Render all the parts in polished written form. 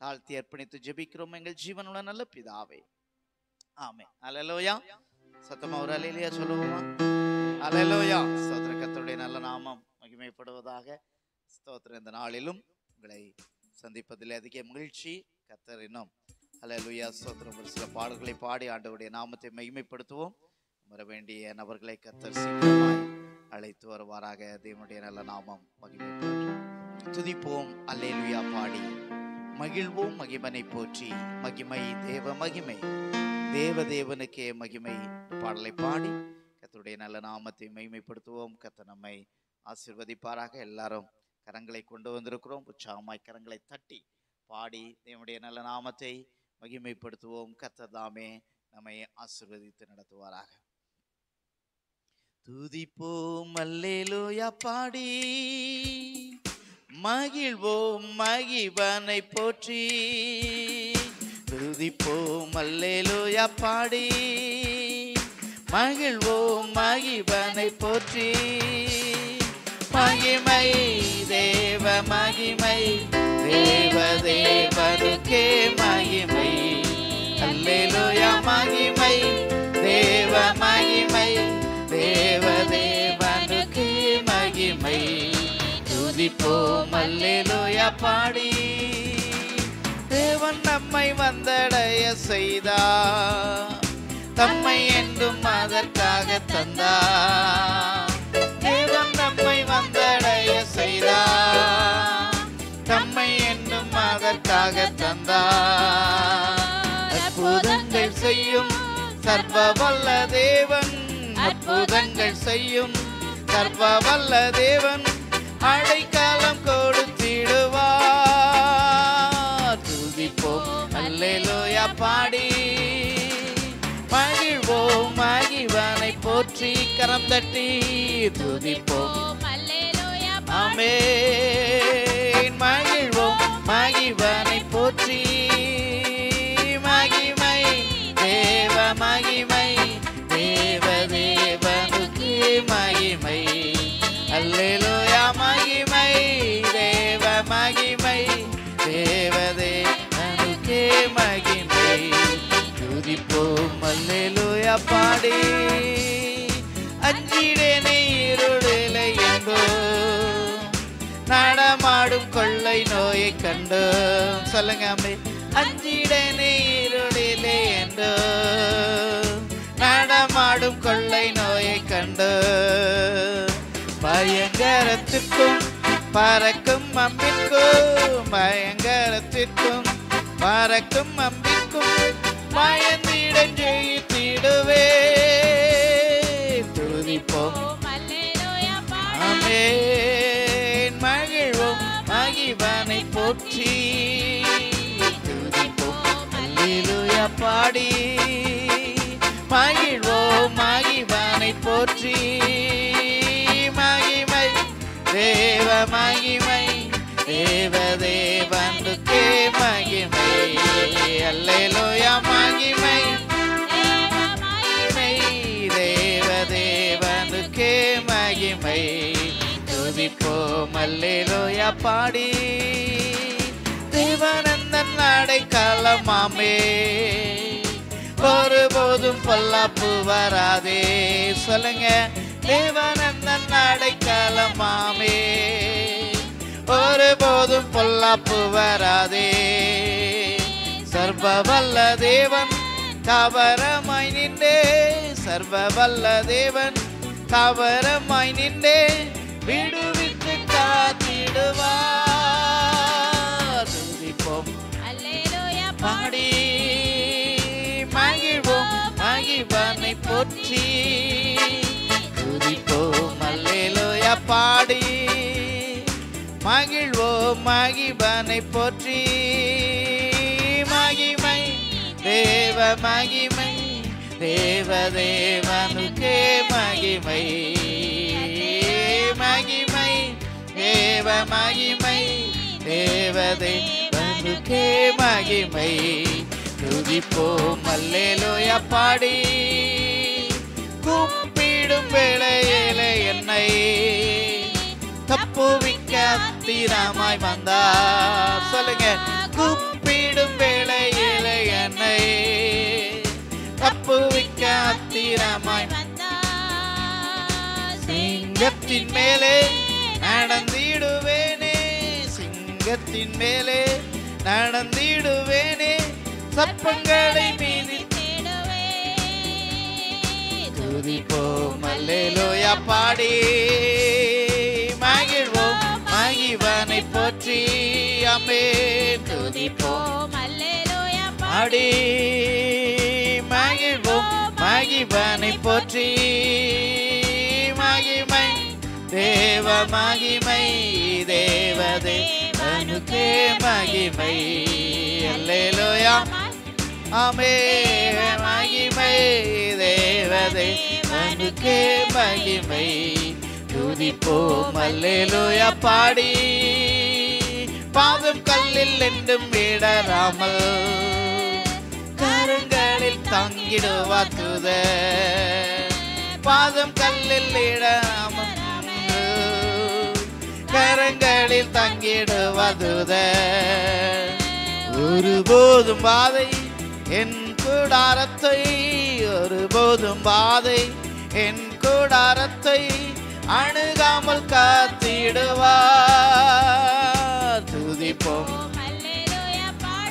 தாழ்த்தி அர்ப்பணித்து ஜெபிக்கிறோம் எங்கள் ஜீவனுள்ள நல்ல பிதாவே, ஆமென். அல்லேலூயா. சத்தமா ஒரு அல்லேலூயா சொல்லுவோமா? அல்லேலூயா. ஸ்தோத்திர. கர்த்தருடைய நல்ல நாமம் மகிமைப்படுவதாக. ஸ்தோத்திரம். இந்த நாளிலும் உங்களை சந்திப்பதில் அதிக மகிழ்ச்சி. கர்த்தர் இன்னும் அல்லேலூயா ஸ்தோத்திரம் ஒரு சில பாடல்களை பாடி ஆண்டவருடைய நாமத்தை மகிமைப்படுத்துவோம். வர வேண்டிய நபர்களை கர்த்தர் சீக்கிரமாய் அழைத்து வருவாராக. தேவனுடைய நல்ல நாமம் மகிமைப்படும். துதிப்போம் அல்லேலூயா பாடி மகிழ்வோம் மகிமனை போற்றி. மகிமை தேவ மகிமை, தேவ தேவனுக்கே மகிமை. பாடலை பாடி கர்த்தருடைய நல்ல நாமத்தை மகிமைப்படுத்துவோம். கர்த்தர் நம்மை ஆசீர்வதிப்பாராக. எல்லாரும் கரங்களை கொண்டு வந்திருக்கிறோம். உற்சாகமாய் கரங்களை தட்டி பாடி தேவனுடைய நல்ல நாமத்தை மகிமைப்படுத்துவோம். கர்த்தர் தாமே நம்மை ஆசீர்வதித்து நடத்துவாராக. துதிப்போம் அல்லேலூயா பாடி மகிழ்வோம் மகிவனை போற்றி. துதிப்போம் அல்லேலூயா பாடி மகிழ்வோம் மகிவனை போற்றி. மகிமை தேவ மகிமை, தேவ தேவனுக்கே மகிமை. அல்லேலூயா மகிமை தேவ மகிமை, தேவ தேவனுக்கே மகிமை. துதிப்போம் அல்லேலூயா பாடி தேவன் நம்மை வந்தடைய செய்தார், தம்மை என்றும் அதற்காக தந்தார். தேவன் நம்மை வந்தடைய செய்தார், தம்மை என்றும் அதற்காக தந்தார். அற்புதங்கள் செய்யும் சர்வ வல்ல தேவன், அற்புதங்கள் செய்யும் சர்வ வல்ல தேவன், அடைக்கலம் கொடுத்திடுவார். துதிப்போம் அல்லேலூயா பாடி மகிழ்வோம் மகிவனை போற்றி. கரம் தட்டி துதிப்போம் அல்லேலூயா ஆமென். மகிழ்வோம் மகிவனை போற்றி. மகிமை தேவ மகிமை, தேவ தேவனுக்கு மகிமை. அல்லேலூயா மகிமை தேவ மகிமை, தேவ தேவனுக்கே மகிமை. துதிப்போம் அல்லேலூயா பாடி அஞ்சிடேனே இருளிலே என்றோ, நடமாடும் கொள்ளை நோயை கண்டு. சொல்லுங்க அம்மே. அஞ்சிடேனே இருளிலே என்றோ, நடமாடும் கொள்ளை நோயை கண்டு. பயங்கரத்திற்கும் பறக்கும் அம்பிற்கும், பயங்கரத்திற்கும் பறக்கும் அம்பிற்கும் பயந்திட ஜெயித்திடுவே. துதிப்போம் ஆமென். மகிழ்வோம் மகிவனை போற்றி. துதிப்போம் அல்லேலூயா பாடி மகிழ்வோம் மகிவனை போற்றி. மகிமை தேவ மகிமை, தேவ தேவனுக்கே மகிமை. அல்லேலூயா மகிமை தேவ தேவனுக்கே மகிமை. துதிப்போம் அல்லேலூயா பாடி தேவனந்தன் அடைக்கலமாமே, ஒருபோதும் பொல்லாப்பு வராதே. சொல்லுங்க. தேவனந்தன் அடைக்கலமாமே, ஒருபோதும் பொல்லாப்பு வராதே. சர்வ வல்ல தேவன் தாவரமாய் நின்றே, சர்வ வல்ல தேவன் தாவரமாய் நின்றே விடுவித்து காத்திடுவார். துதிப்போம் அல்லேலூயா பாடி மகிழ்வோம் மகிவனை போற்றி. துதிப்போம் அல்லேலூயா பாடி மகிழ்வோம் மகிவனை போற்றி. மகிமை தேவ மகிமை, தேவ தேவனுக்கே மகிமை. மகிமை தேவ மகிமை, தேவ தேவனுக்கே மகிமை. துதிப்போம் அல்லேலூயா பாடி கூப்பிடும் வேளையிலே என்னை தப்புவிக்க தீரமாய் வந்தார். சொல்லுங்க. கூப்பி சிங்கமாய் சிங்கத்தின் மேலே நடந்திடுவேனே, சிங்கத்தின் மேலே நடந்திடுவேனே, சர்ப்பங்களை மீதி துதிப்போம் அல்லேலூயா பாடி மகிழ்வோம் மகிழ்வனை போற்றி ஆமென். துதிப்போம் அல்லேலூயா பாடி மகிழ்வோம் மகிழ்வனை போற்றி மகிமை தேவ மகிமை தேவ தேவனுக்கே மகிமை அல்லேலூயா ஆமென். மகிமை தேவ தேவனுக்கே மகிமை துதிப்போம் அல்லேலூயா பாடி பாதம் கல்லில் என்றும் விடராமல் கரங்களில் தங்கிடுவா தூதர், பாதம் கல்லில் இடராமல் கரங்களில் தங்கிடுவா தூதர். ஒருபோதும் பாதை என் கூடாரத்தை, ஒருபோதும் பாதை என் கூடாரத்தை அணுகாமல் காத்திடுவார். துதிப்போம்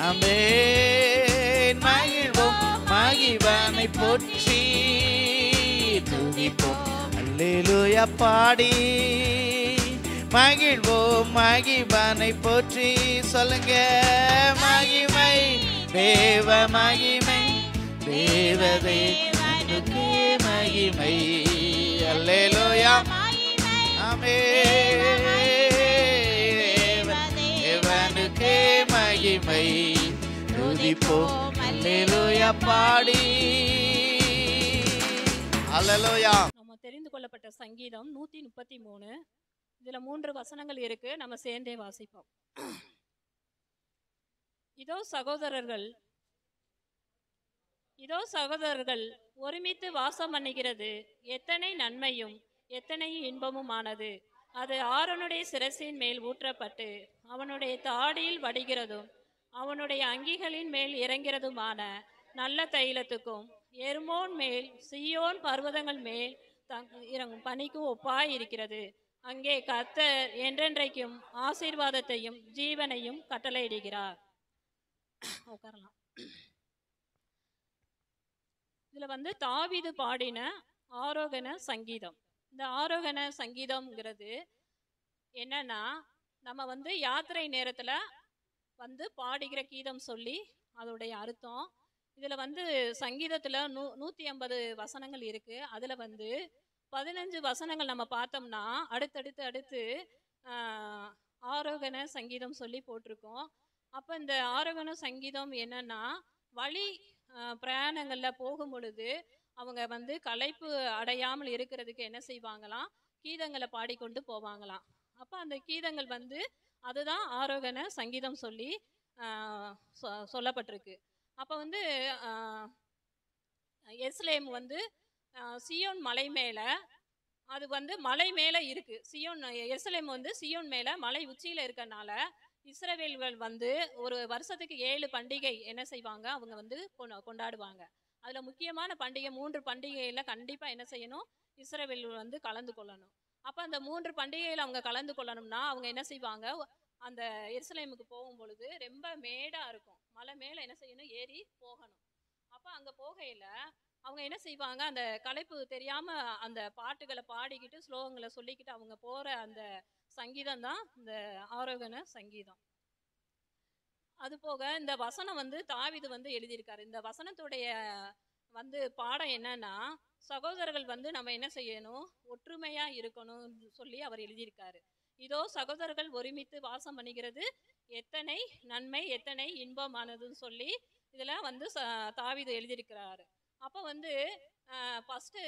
ஆமென். மகிழ்வோம் மகிழ்வனை போற்றி துதிப்போம் அல்லேலூயா பாடி மகிழ்வோம் மகிழ்வனை போற்றி சொல்லுங்க. மகிமை தேவ மகிமை தேவ தேவனுக்கே மகிமை அல்லேலூயா ஆமென். தேவனுக்கே மகிமை துதிப்போம் அல்லேலூயா பாடி அல்லேலூயா. நம்ம தெரிந்து கொள்ளப்பட்ட சங்கீதம் 133. இதுல 3 வசனங்கள் இருக்கு, நம்ம சேர்ந்தே வாசிப்போம். இதோ சகோதரர்கள் ஒருமித்து வாசம் பண்ணுகிறது எத்தனை நன்மையும் எத்தனை இன்பமுமானது. அது ஆரோனுடைய சிரசின் மேல் ஊற்றப்பட்டு அவனுடைய தாடியில் வடிகிறதும் அவனுடைய அங்கிகளின் மேல் இறங்கிறதுமான நல்ல தைலத்துக்கும் எர்மோன் மேல் சீயோன் பர்வதங்கள் மேல் இறங்கும் பனிக்கும் ஒப்பாய் இருக்கிறது. அங்கே கர்த்தர் என்றென்றைக்கும் ஆசீர்வாதத்தையும் ஜீவனையும் கட்டளையிடுகிறார். உட்காரலாம். இதுல தாவீது பாடின ஆரோகண சங்கீதம். இந்த ஆரோகண சங்கீதம்ங்கிறது என்னன்னா, நம்ம யாத்திரை நேரத்துல பாடுகிற கீதம் சொல்லி அதோடைய அர்த்தம். இதுல சங்கீதத்துல 150 வசனங்கள் இருக்கு. அதுல 15 வசனங்கள் நம்ம பார்த்தோம்னா அடுத்து ஆரோகண சங்கீதம் சொல்லி போட்டிருக்கோம். அப்ப இந்த ஆரோகண சங்கீதம் என்னன்னா, வழி பிரயாணங்கள்ல போகும் பொழுது அவங்க களைப்பு அடையாமல் இருக்கிறதுக்கு என்ன செய்வாங்களாம், கீதங்களை பாடிக்கொண்டு போவாங்களாம். அப்ப அந்த கீதங்கள் அதுதான் ஆரோகண சங்கீதம் சொல்லி சொல்லப்பட்டிருக்கு. அப்ப எருசலேம் சியோன் மலை மேல, அது மலை மேல இருக்கு. சியோன் எருசலேம் சியோன் மேல மலை உச்சியில இருக்கனால இஸ்ரவேல்கள் ஒரு வருஷத்துக்கு 7 பண்டிகை என்ன செய்வாங்க, அவங்க கொண்டாடுவாங்க. அதுல முக்கியமான பண்டிகை 3 பண்டிகையில கண்டிப்பா என்ன செய்யணும், இஸ்ரவேல் கலந்து கொள்ளணும். அப்ப அந்த 3 பண்டிகையில அவங்க கலந்து கொள்ளணும்னா அவங்க என்ன செய்வாங்க, அந்த எருசலேமுக்கு போகும் பொழுது ரொம்ப மேடா இருக்கும், மலை மேல என்ன செய்யணும், ஏறி போகணும். அப்ப அங்க போகையில அவங்க என்ன செய்வாங்க, அந்த களைப்பு தெரியாம அந்த பாட்டுகளை பாடிக்கிட்டு ஸ்லோகங்களை சொல்லிக்கிட்டு அவங்க போற அந்த சங்கீதம் தான் இந்த ஆரோகண சங்கீதம். அது போக இந்த வசனம் தாவீது எழுதியிருக்காரு. இந்த வசனத்துடைய பாடம் என்னன்னா, சகோதரர்கள் நம்ம என்ன செய்யணும், ஒற்றுமையா இருக்கணும் சொல்லி அவர் எழுதியிருக்காரு. இதோ சகோதரர்கள் ஒருமித்து வாசம் பண்ணுகிறது எத்தனை நன்மை எத்தனை இன்பமானதுன்னு சொல்லி இதுல தாவீது எழுதியிருக்கிறாரு. அப்போ ஃபர்ஸ்ட்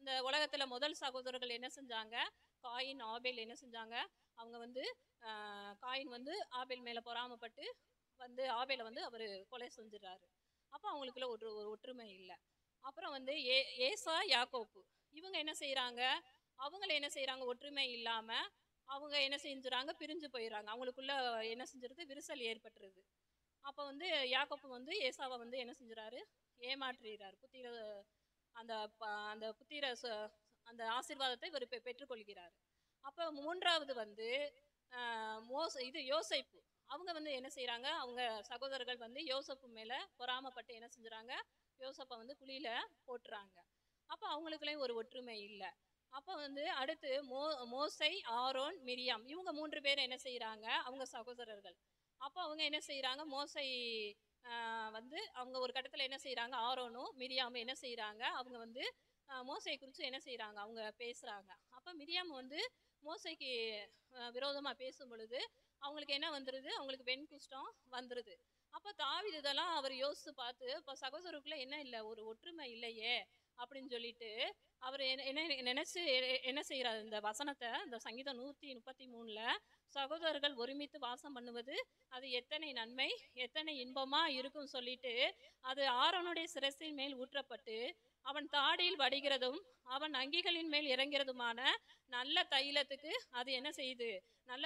இந்த உலகத்துல முதல் சகோதரர்கள் என்ன செஞ்சாங்க, காயின் ஆபேல் என்ன செஞ்சாங்க, அவங்க காயின் ஆபேல் மேல பொறாமப்பட்டு ஆபேல அவரு கொலை செஞ்சிடறாரு. அப்போ அவங்களுக்குள்ள ஒரு ஒற்றுமை இல்லை. அப்புறம் ஏசா யாக்கோப்பு இவங்க என்ன செய்யறாங்க, ஒற்றுமை இல்லாம அவங்க என்ன செஞ்சுறாங்க, பிரிஞ்சு போயிடறாங்க. அவங்களுக்குள்ள என்ன செஞ்சிருது, விரிசல் ஏற்பட்டுருது. அப்போ யாக்கோப்பு ஏசாவை என்ன செஞ்சுறாரு, ஏமாற்றுறாரு, புத்தியில அந்த அந்த அந்த ஆசீர்வாதத்தை இவர் பெற்றுக்கொள்கிறார். அப்போ மூன்றாவது வந்து இது யோசேப்பு. அவங்க வந்து என்ன செய்றாங்க, அவங்க சகோதரர்கள் வந்து யோசேப்பு மேல பொறாமப்பட்டு என்ன செஞ்சுறாங்க, யோசேப்பை வந்து குழியில போட்டுறாங்க. அப்போ அவங்களுக்குள்ளேயும் ஒரு ஒற்றுமை இல்ல. அப்போ வந்து அடுத்து மோசை, ஆரோன், மிரியாம் இவங்க 3 பேரும் என்ன செய்றாங்க, அவங்க சகோதரர்கள். அப்போ அவங்க என்ன செய்றாங்க, மோசை வந்து அவங்க ஒரு கட்டத்துல என்ன செய்றாங்க, ஆரோனும் மிரியாமும் என்ன செய்றாங்க, அவங்க வந்து மோசையை குறித்து என்ன செய்றாங்க, அவங்க பேசுறாங்க. அப்போ மிரியாம் வந்து மோசைக்கு விரோதமா பேசும் பொழுது அவங்களுக்கு என்ன வந்துருது, அவங்களுக்கு வெண்குஷ்டம் வந்துருது. அப்போ தாவீது இதெல்லாம் அவர் யோசித்து பார்த்து, இப்போ சகோதரருக்குள்ள என்ன இல்லை, ஒரு ஒற்றுமை இல்லையே அப்படின்னு சொல்லிட்டு அவர் என்ன என்ன நினைச்சு என்ன செய்யறாரு, இந்த வசனத்தை, இந்த சங்கீதம் 133ல சகோதரர்கள் ஒருமித்து வாசம் பண்ணுவது அது எத்தனை நன்மை எத்தனை இன்பமா இருக்கும் சொல்லிட்டு, அது ஆரோனுடைய சிரசின் மேல் ஊற்றப்பட்டு அவன் தாடியில் வடிகிறதும் அவன் அங்கிகளின் மேல் இறங்கிறதுமான நல்ல தைலத்துக்கு அது என்ன செய்யுது, நல்ல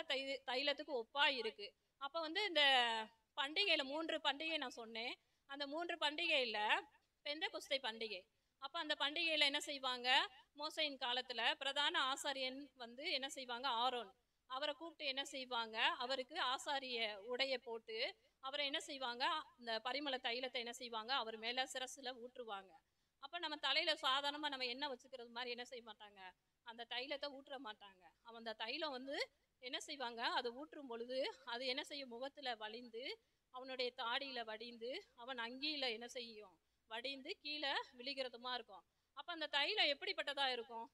தைலத்துக்கு ஒப்பா இருக்கு. அப்ப வந்து இந்த பண்டிகையில 3 பண்டிகை நான் சொன்னேன். அந்த 3 பண்டிகையில பெந்தெகொஸ்தே பண்டிகை. அப்ப அந்த பண்டிகையில என்ன செய்வாங்க, மோசையின் காலத்துல பிரதான ஆசாரியன் வந்து என்ன செய்வாங்க, ஆரோன். அவரை கூப்பிட்டு என்ன செய்வாங்க, அவருக்கு ஆசாரிய உடைய போட்டு அவரை என்ன செய்வாங்க, இந்த பரிமள தைலத்தை என்ன செய்வாங்க, அவர் மேல சிரசுல ஊற்றுவாங்க. அப்ப நம்ம தலையில சாதாரணமா நம்ம எண்ணெய் வச்சுக்கிறது மாதிரி என்ன செய்ய மாட்டாங்க, அந்த தைலத்தை ஊற்ற மாட்டாங்க. அவன் அந்த தைலம் வந்து என்ன செய்வாங்க, அதை ஊற்றும் பொழுது அது என்ன செய்யும், முகத்துல வழிந்து அவனுடைய தாடியில வடிந்து அவன் அங்கியில என்ன செய்யும், வடிந்து கீழே விழுகிறதுமா இருக்கும். அப்ப அந்த தைலம் எப்படிப்பட்டதா இருக்கும்,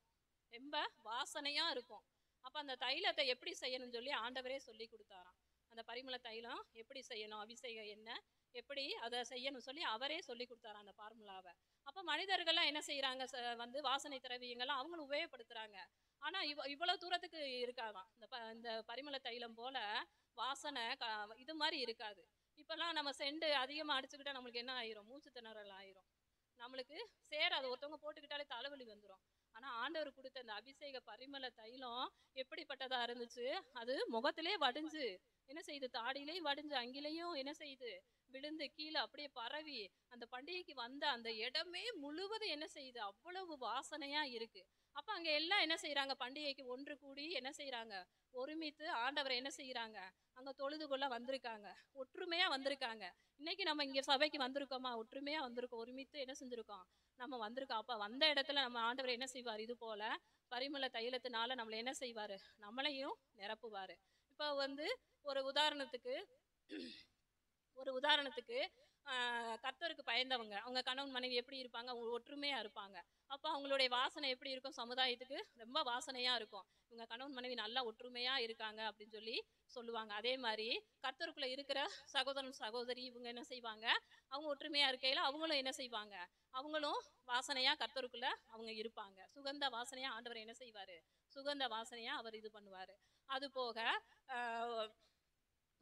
ரொம்ப வாசனையா இருக்கும். அப்ப அந்த தைலத்தை எப்படி செய்யணும்னு சொல்லி ஆண்டவரே சொல்லி கொடுத்தாராம். அந்த பரிமள தைலம் எப்படி செய்யணும், அபிஷேகம் என்ன எப்படி அதை செய்யணும் சொல்லி அவரே சொல்லி கொடுத்தாராம் அந்த ஃபார்முலாவை. அப்ப மனிதர்கள்லாம் என்ன செய்யறாங்க, வந்து வாசனை திரவியங்கள்லாம் அவங்களும் உபயோகப்படுத்துறாங்க. ஆனா இவ்வளவு தூரத்துக்கு இருக்காதான் இந்த பரிமள தைலம் போல வாசனை இது மாதிரி இருக்காது. இப்பெல்லாம் நம்ம செண்டு அதிகமா அடிச்சுக்கிட்டா நம்மளுக்கு என்ன ஆயிரும், மூச்சு திணறல் ஆயிரும், நம்மளுக்கு சேராது, ஒருத்தவங்க போட்டுக்கிட்டாலே தலைவலி வந்துடும். ஆனா ஆண்டவர் கொடுத்த அந்த அபிஷேக பரிமள தைலம் எப்படிப்பட்டதா இருந்துச்சு, அது முகத்திலே வடிஞ்சு என்ன செய்யுது, தாடியிலையும் வடிஞ்சு அங்கிலையும் என்ன செய்யுது விழுந்து கீழே அப்படியே பரவி அந்த பண்டிகைக்கு வந்த அந்த இடமே முழுவதும் என்ன செய்யுது, அவ்வளவு வாசனையா இருக்கு. அப்ப அங்க எல்லாம் என்ன செய்யறாங்க, பண்டிகைக்கு ஒன்று கூடி என்ன செய்யறாங்க, ஒருமித்து ஆண்டவரை என்ன செய்யறாங்க, அங்க தொழுது கொள்ள வந்திருக்காங்க, ஒற்றுமையா வந்திருக்காங்க. இன்னைக்கு நம்ம இங்க சபைக்கு வந்திருக்கோமா, ஒற்றுமையா வந்திருக்கோம், ஒருமித்து என்ன செஞ்சிருக்கோம், நம்ம வந்திருக்கோம். அப்ப வந்த இடத்துல நம்ம ஆண்டவர் என்ன செய்வார், இது போல பரிமள தைலத்தினால நம்மளை என்ன செய்வாரு, நம்மளையும் நிரப்புவாரு. இப்போ வந்து ஒரு உதாரணத்துக்கு கர்த்தருக்கு பயந்தவங்க, அவங்க கணவன் மனைவி எப்படி இருப்பாங்க, ஒற்றுமையா இருப்பாங்க. அப்போ அவங்களுடைய வாசனை எப்படி இருக்கும், சமுதாயத்துக்கு ரொம்ப வாசனையா இருக்கும். இவங்க கணவன் மனைவி நல்லா ஒற்றுமையா இருக்காங்க அப்படின்னு சொல்லி சொல்லுவாங்க. அதே மாதிரி கர்த்தருக்குள்ள இருக்கிற சகோதரன் சகோதரி இவங்க என்ன செய்வாங்க, அவங்க ஒற்றுமையா இருக்கையில அவங்களும் என்ன செய்வாங்க, அவங்களும் வாசனையா கர்த்தருக்குள்ள அவங்க இருப்பாங்க. சுகந்த வாசனையா ஆண்டவர் என்ன செய்வாரு, சுகந்த வாசனையா அவர் இது பண்ணுவாரு. அது போக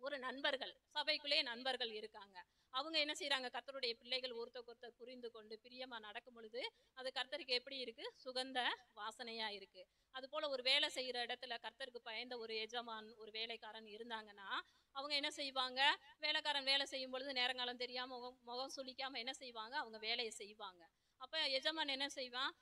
ஒரு நண்பர்கள், சபைக்குள்ளேயே நண்பர்கள் இருக்காங்க. அவங்க என்ன செய்யறாங்க, கர்த்தருடைய பிள்ளைகள் ஒருத்தர் புரிந்து கொண்டு பிரியமா நடக்கும் பொழுது அது கர்த்தருக்கு எப்படி இருக்கு, சுகந்த வாசனையா இருக்கு. அது போல ஒரு வேலை செய்யற இடத்துல கர்த்தருக்கு பயந்த ஒரு எஜமான் ஒரு வேலைக்காரன் இருந்தாங்கன்னா அவங்க என்ன செய்வாங்க, வேலைக்காரன் வேலை செய்யும் பொழுது நேரங்காலம் தெரியாம முகம் சுளிக்காம என்ன செய்வாங்க, அவங்க வேலையை செய்வாங்க. அப்ப எஜமான் என்ன செய்வான்,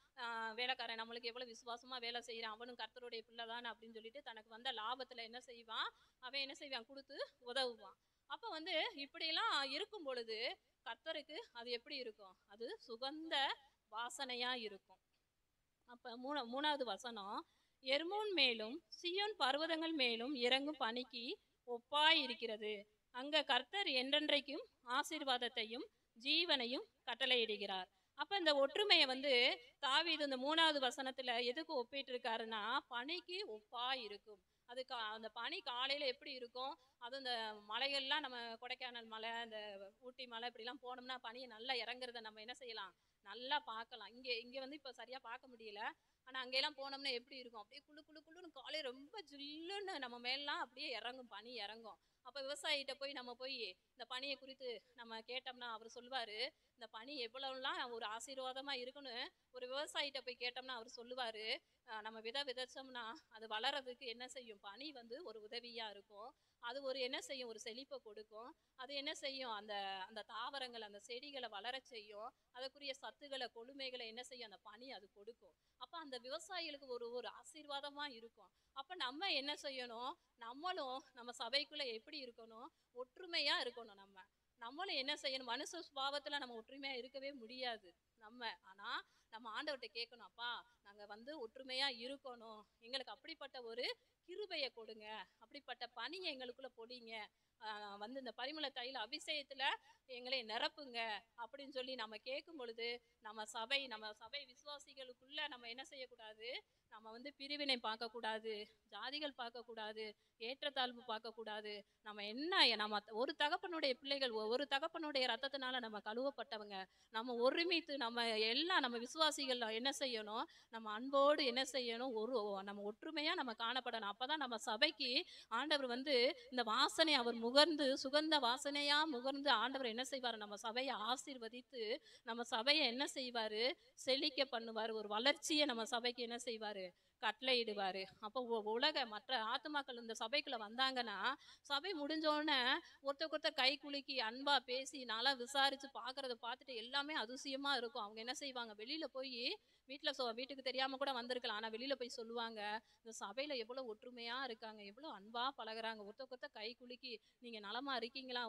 வேலைக்காரன் நம்மளுக்கு எவ்வளவு விசுவாசமா வேலை செய்யறான், அவனும் கர்த்தருடைய பிள்ளை தானே அப்படின்னு சொல்லிட்டு தனக்கு வந்த லாபத்துல என்ன செய்வான், அவன் என்ன செய்வான், கொடுத்து உதவுவான். அப்ப வந்து இப்படியெல்லாம் இருக்கும் பொழுது கர்த்தருக்கு அது எப்படி இருக்கும், அது சுகந்த வாசனையா இருக்கும். அப்ப மூணாவது வசனம், எர்மோன் மேலும் சியோன் பர்வதங்கள் மேலும் இறங்கும் பனிக்கு ஒப்பாய் இருக்கிறது, அங்க கர்த்தர் என்றென்றைக்கும் ஆசீர்வாதத்தையும் ஜீவனையும் கட்டளையிடுகிறார். அப்ப இந்த ஒற்றுமையை வந்து தாவீது இந்த 3வது வசனத்துல எதுக்கு ஒப்பிட்டு இருக்காருன்னா, பனிக்கு ஒப்பா இருக்கும். அது அந்த பனி காலையில எப்படி இருக்கும், அதுவும் இந்த மலைகள்லாம் நம்ம கொடைக்கானல் மலை, இந்த ஊட்டி மலை இப்படிலாம் போனோம்னா பனியை நல்லா இறங்குறத நம்ம என்ன செய்யலாம், நல்லா பார்க்கலாம். இங்க வந்து இப்ப சரியா பார்க்க முடியல, ஆனா அங்கெல்லாம் போனோம்னா எப்படி இருக்கும், அப்படியே குளு குளு குளுன்னு காலையில ரொம்ப ஜில்லுன்னு நம்ம மேலாம் அப்படியே இறங்கும், பனி இறங்கும். அப்ப விவசாயிகிட்ட போய் நம்ம இந்த பனியை குறித்து நம்ம கேட்டோம்னா அவர் சொல்லுவாரு, இந்த பனி எவ்வளவுலாம் ஒரு ஆசீர்வாதமா இருக்குன்னு ஒரு விவசாயிகிட்ட போய் கேட்டோம்னா அவர் சொல்லுவாரு, நம்ம விதைச்சோம்னா அது வளர்றதுக்கு என்ன செய்யும்? பனி வந்து ஒரு உதவியா இருக்கும். அது ஒரு என்ன செய்யும்? ஒரு செழிப்பை கொடுக்கும். அது என்ன செய்யும்? அந்த அந்த தாவரங்கள், அந்த செடிகளை வளர செய்யும். அதற்குரிய சத்துக்களை, கொழுமைகளை என்ன செய்யும்? அந்த பனி அது கொடுக்கும். அப்ப அந்த விவசாயிகளுக்கு ஒரு ஒரு ஆசீர்வாதமா இருக்கும். அப்ப நம்ம என்ன செய்யணும்? நம்மளும் நம்ம சபைக்குள்ள எப்படி இருக்கணும்? ஒற்றுமையா இருக்கணும். நம்மளும் என்ன செய்யணும்? மனுஷ சுபாவத்துல நம்ம ஒற்றுமையா இருக்கவே முடியாது. ஆனா நம்ம ஆண்டவர்கிட்ட கேட்கணும், அப்பா நாங்க வந்து ஒற்றுமையா இருக்கணும், எங்களுக்கு அப்படிப்பட்ட ஒரு கிருபையை கொடுங்க, அப்படிப்பட்ட பணியை எங்களுக்குள்ள பொடிங்க, வந்து இந்த பரிமள தைல அபிஷேகத்துல எங்களை நிரப்புங்க அப்படின்னு சொல்லி நம்ம கேட்கும் பொழுது நம்ம சபை விசுவாசிகளுக்குள்ள நம்ம என்ன செய்யக்கூடாது? நம்ம வந்து பிரிவினை பார்க்கக்கூடாது, ஜாதிகள் பார்க்கக்கூடாது, ஏற்றத்தாழ்வு பார்க்கக்கூடாது. நம்ம ஒரு தகப்பனுடைய பிள்ளைகள், ஒரு தகப்பனுடைய ரத்தத்தினால நம்ம கழுவப்பட்டவங்க. நம்ம ஒருமித்து நம்ம விசுவாசிகள் என்ன செய்யணும்? நம்ம அன்போடு என்ன செய்யணும்? நம்ம ஒற்றுமையா நம்ம காணப்படணும். அப்பதான் நம்ம சபைக்கு ஆண்டவர் வந்து இந்த வாசனை அவர் முகர்ந்து, சுகந்த வாசனையா முகர்ந்து ஆண்டவர் என்ன செய்வார்? நம்ம சபையை ஆசீர்வதித்து நம்ம சபையை என்ன செய்வாரு? செழிக்க பண்ணுவார். ஒரு வளர்ச்சியை நம்ம சபைக்கு என்ன செய்வாரு? கட்டளையிடுவாரு. அப்போ மற்ற ஆத்துமாக்கள் இந்த சபைக்குள்ள வந்தாங்கன்னா, சபை முடிஞ்சோடனே ஒருத்தர் கை குலுக்கி அன்பா பேசி நல்லா விசாரிச்சு பாக்குறத பார்த்துட்டு எல்லாமே அதிசயமா இருக்கும். அவங்க என்ன செய்வாங்க? வெளியில போய் வீட்டுக்கு தெரியாம கூட வந்திருக்கலாம், ஆனா வெளியில போய் சொல்லுவாங்க, இந்த சபையில எவ்வளவு ஒற்றுமையா இருக்காங்க, எவ்வளவு அன்பா பழகுறாங்க, ஒருத்தர் கை குலுக்கி நீங்க நலமா இருக்கீங்களா,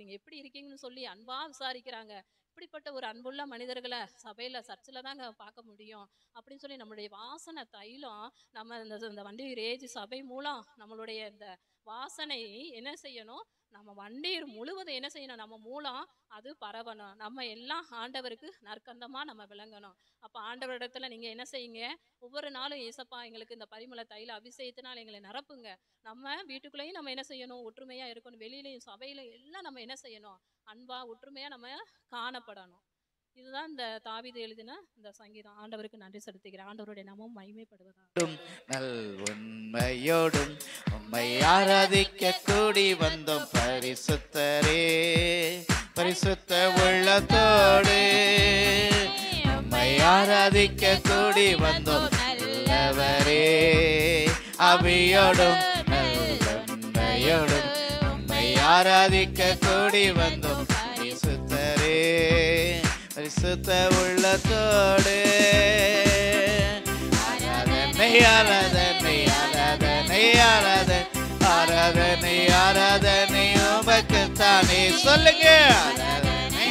நீங்க எப்படி இருக்கீங்கன்னு சொல்லி அன்பா விசாரிக்கிறாங்க. இப்படிப்பட்ட ஒரு அன்புள்ள மனிதர்களை சபையில சர்ச்சில் தாங்க பார்க்க முடியும் அப்படின்னு சொல்லி நம்மளுடைய வாசனை தைலம் நம்ம இந்த வண்டி ரேஜ் சபை மூலம் நம்மளுடைய இந்த வாசனை என்ன செய்யணும்? நம்ம வண்டியூர் முழுவதும் என்ன செய்யணும்? நம்ம மூலம் அது பரவணும். நம்ம எல்லாம் ஆண்டவருக்கு நற்கந்தமா நம்ம விளங்கணும். அப்ப ஆண்டவரிடத்துல நீங்க என்ன செய்யுங்க? ஒவ்வொரு நாளும் ஏசப்பா எங்களுக்கு இந்த பரிமள தைல அபிஷேகத்தினால் எங்களை நிரப்புங்க. நம்ம வீட்டுக்குள்ளேயும் நம்ம என்ன செய்யணும்? ஒற்றுமையா இருக்கணும். வெளியிலையும் சபையில எல்லாம் நம்ம என்ன செய்யணும்? அன்பா ஒற்றுமையா நம்ம காணப்படணும். இதுதான் இந்த தாவீது எழுதின இந்த சங்கீதம். ஆண்டவருக்கு நன்றி செலுத்துகிறேன். ஆண்டவருடைய நாமம் மகிமைப்படுவதாக. நல் உண்மையோடும் உம்மை ஆராதிக்க கூடி வந்தோம் பரிசுத்தரே, பரிசுத்த உள்ளத்தோடு உம்மை ஆராதிக்க கூடி வந்தோம் நல்லவரே, அபியோடும் நல்ல உண்மையோடும் உம்மை ஆராதிக்க கூடி வந்தோம் பரிசுத்தரே, பரிசுத்த உள்ளத்தோடு ஆராதனை ஆராதனை ஆராதனை ஆராதனை ஆராதனை ஆராதனை உமக்குத்தானே. சொல்லுங்க, ஆராதனை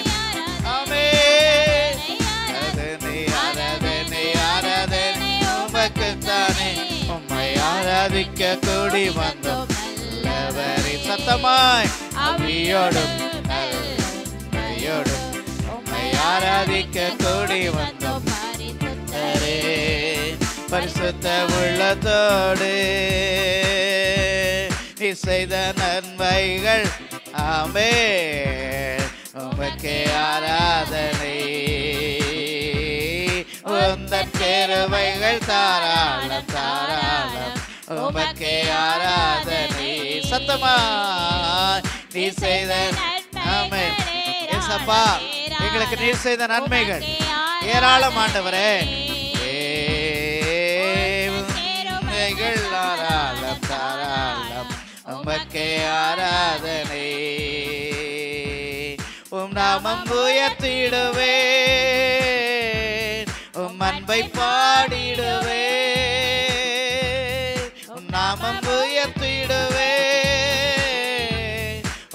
ஆமென், ஆராதனை ஆராதனை ஆராதனை உமக்குத்தானே, உம்மை ஆராதிக்க கூடி வந்தோம் நல்லவரே. சத்தமாய் அபியோடும் நல்லையோடும் உம்மை ஆராதிக்க கூடி வந்தோம் பரிசுத்தரே, பரிசுத்த உள்ளத்தோடு செய்த நன்மைகள் ஆமென் உமக்கே ஆராதனை, உந்தன் கிருபைகள் தாராளம் தாராளம் உமக்கே ஆராதனை. சத்தமாய் நீ செய்த ஆமென் ஏசப்பா, எங்களுக்கு நீர் செய்த நன்மைகள் ஏராளம் ஆண்டவரே, தாராளம் தாராளம் உமக்கே ஆராதனை. உம் நாமம் உயர்த்திடுவேன், உம் அன்பை பாடிடுவேன், உம் நாமம் உயர்த்திடுவேன்,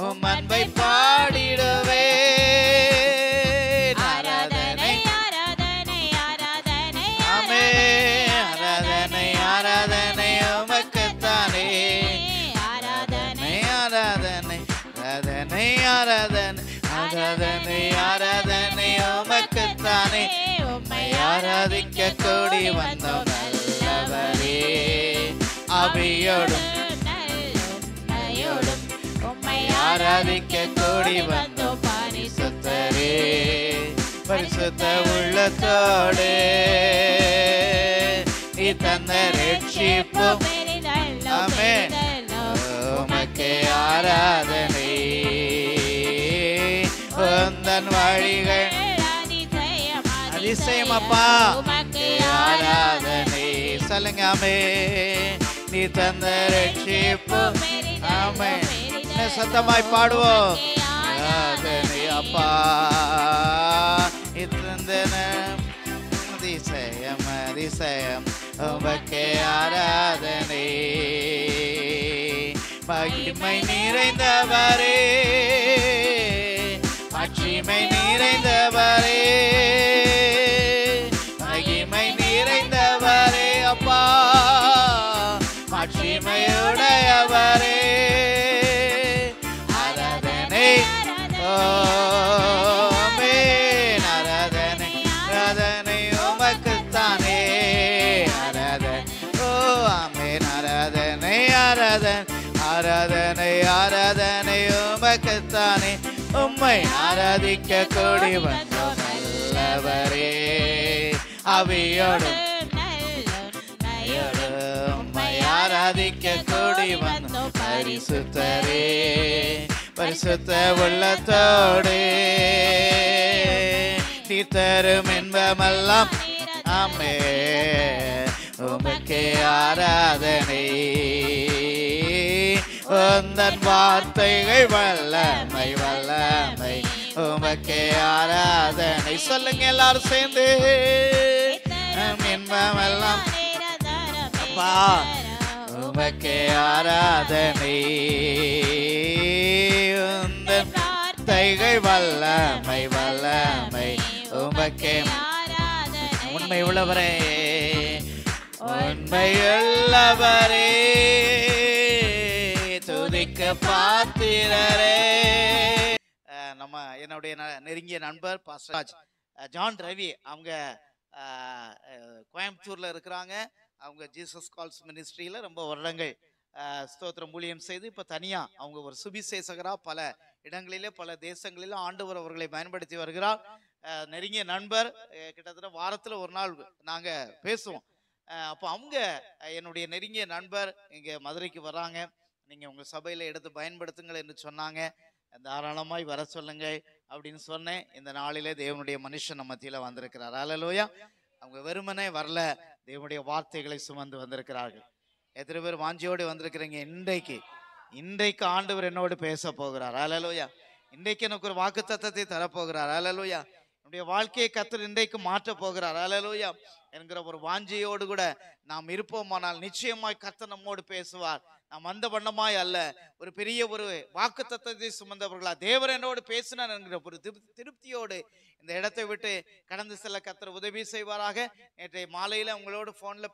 உம் அன்பை பாடிடுவேன். ஆராதனை ஆராதனை ஆராதனை ஆமென், ஆராதனை ஆராதனை உமக்குத்தானே, ஆராதனை ஆராதனை ஆராதனை ஆராதனை ஆராதனை ஆராதனை உமக்குத்தானே, உம்மை ஆராதிக்க கூடி வந்தோம் நல்லவரே, அபியோடும் நல்லையோடும் உம்மை ஆராதிக்க கூடி வந்தோம் பரிசுத்தரே, பரிசுத்த உள்ளத்தோடு நீ தந்த ரட்சிப்பும் ஆமென் உமக்கே ஆராதனை, உந்தன் வழிகள் அதிசயம் அப்பா உமக்கே ஆராதனை. சொல்லுங்க ஆமே. நீ தந்த ரட்சிப்பு ஆமே. சத்தமாய் பாடுவோம். ஆராதனை அப்பா இத்தந்தன அதிசயம் அதிசயம் உமக்கே ஆராதனை. மகிமை நிறைந்தவரே மாட்சிமை நிறைந்தவரே மகிமை நிறைந்தவரே அப்பா மாட்சிமையுடையவரே. ஆராதனை ஆமென். ஆராதனை ஆராதனை உமக்குத்தானே. ஆராதனை ஓ ஆமென். ஆராதனை ஆராதனை ஆராதனை ஆராதனை உமக்குத்தானே. உம்மை ஆராதிக்க கூடி வந்தோம் நல்லவரே. அவியோடு உம்மை ஆராதிக்க கூடி வந்தோம் பரிசுத்தரே. பரிசுத்த உள்ளத்தோடு நீ தரும் இன்பமெல்லாம் ஆமே. உமக்கே ஆராதனை. உந்தன் வார்த்தைகள் வல்லமை வல்லமை உமக்கே ஆராதனை. சொல்லுங்க எல்லாரும் சேர்ந்து. இன்பமெல்லாம் அப்பா உமக்கே ஆராதனை. உந்தன் வார்த்தைகள் வல்லமை வல்லமை உமக்கே. உண்மை உள்ளவரே உண்மையுள்ளவரே துதிக்க பாத்திரரே. நம்ம என்னுடைய நெருங்கிய நண்பர் பாஸ்டர் ஜான் ரவி அவங்க கோயம்புத்தூர்ல இருக்கிறாங்க. அவங்க ஜீசஸ் கால்ஸ் மினிஸ்ட்ரியில ரொம்ப வருடங்கள் ஸ்தோத்திரம் ஊழியம் செய்து இப்போ தனியா அவங்க ஒரு சுவிசேஷகரா பல இடங்களிலே பல தேசங்களிலும் ஆண்டவர் அவர்களை பயன்படுத்தி வருகிறார். நெருங்கிய நண்பர். கிட்டத்தட்ட வாரத்தில் ஒரு நாள் நாங்க பேசுவோம். அப்போ அவங்க என்னுடைய நெருங்கிய நண்பர் இங்கே மதுரைக்கு வர்றாங்க. நீங்கள் உங்கள் சபையில் எடுத்து பயன்படுத்துங்கள் என்று சொன்னாங்க. தாராளமாய் வர சொல்லுங்க அப்படின்னு சொன்னேன். இந்த நாளிலே தேவனுடைய மனுஷன் நம்ம மத்தியில் வந்திருக்கிறார். அல்லேலூயா. அவங்க வெறுமனே வரல, தேவனுடைய வார்த்தைகளை சுமந்து வந்திருக்கிறார்கள். எத்தனை பேர் வாஞ்சியோடு வந்திருக்கிறீங்க? இன்றைக்கு ஆண்டவர் என்னோடு பேச போகிறார். அல்லேலூயா. இன்றைக்கு எனக்கு ஒரு வாக்கு தத்தத்தை தரப்போகிறார். அல்லேலூயா. என்னுடைய வாழ்க்கையை கர்த்தர் இன்றைக்கு மாற்ற போகிறார். அல்லேலூயா என்கிற ஒரு வாஞ்சியோடு கூட நாம் இருப்போமானால் நிச்சயமாய் கர்த்தர் நம்மோடு பேசுவார். நாம் அந்த வண்ணமாய் அல்ல, ஒரு பெரிய ஒரு வாக்கு தத்தத்தை சுமந்தவர்களா தேவர் என்னோடு பேசினார் என்கிற ஒரு திருப்தியோடு இந்த இடத்தை விட்டு கடந்து செல்ல கர்த்தர் உதவி செய்வாராக. நேற்றைய மாலையில உங்களோடு போன்ல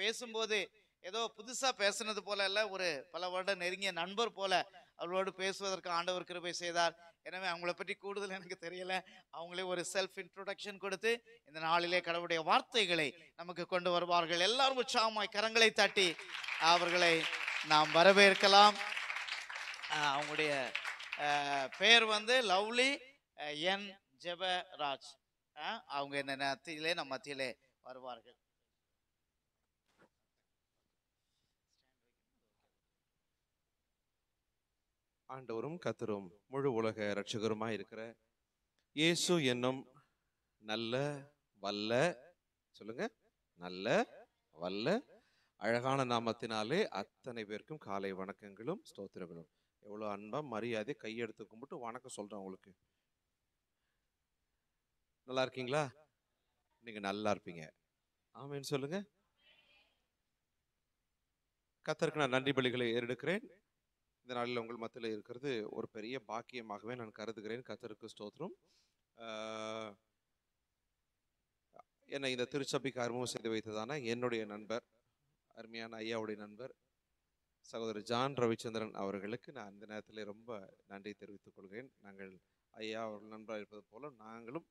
பேசும்போது ஏதோ புதுசா பேசுனது போல அல்ல, ஒரு பல வருடம் நெருங்கிய நண்பர் போல அவளோடு பேசுவதற்கு ஆண்டவர் கிருபை செய்தார். எனவே அவங்கள பற்றி கூடுதல் எனக்கு தெரியல. அவங்களே ஒரு செல்ஃப் இன்ட்ரோடக்ஷன் கொடுத்து இந்த நாளிலே கடவுளுடைய வார்த்தைகளை நமக்கு கொண்டு வருவார்கள். எல்லாரும் உற்சாகமாய் கரங்களை தட்டி அவர்களை நாம் வரவேற்கலாம். அவங்களுடைய பெயர் லவ்லி என் ஜெபராஜ். அவங்க இந்த நேரத்திலே நம்ம மத்தியிலே வருவார்கள். ஆண்டவரும் கர்த்தரும் முழு உலக இரட்சகருமாய் இருக்கிற இயேசு என்னும் நல்ல வல்ல, சொல்லுங்க, நல்ல வல்ல அழகான நாமத்தினாலே அத்தனை பேருக்கும் காலை வணக்கங்களும் ஸ்தோத்திரங்களும். எவ்வளோ அன்பா மரியாதை கையெடுத்து கும்பிட்டு வணக்கம் சொல்றேன் உங்களுக்கு. நல்லா இருக்கீங்களா? நீங்க நல்லா இருப்பீங்க. ஆமேன்னு சொல்லுங்க. கர்த்தருக்கு நான் நன்றி பலிகளை ஏறெடுக்கிறேன். இந்த நாளில் உங்கள் மத்தியில் இருக்கிறது ஒரு பெரிய பாக்கியமாகவே நான் கருதுகிறேன். கர்த்தருக்கு ஸ்தோத்திரம். என்னை இந்த திருச்சபைக்கு அறிமுகம் செய்து வைத்ததான என்னுடைய நண்பர், அருமையான ஐயாவுடைய நண்பர் சகோதரர் ஜான் ரவிச்சந்திரன் அவர்களுக்கு நான் இந்த நேரத்தில் ரொம்ப நன்றி தெரிவித்துக் கொள்கிறேன். நாங்கள் ஐயா அவர்கள் நண்பராக இருப்பது போல நாங்களும்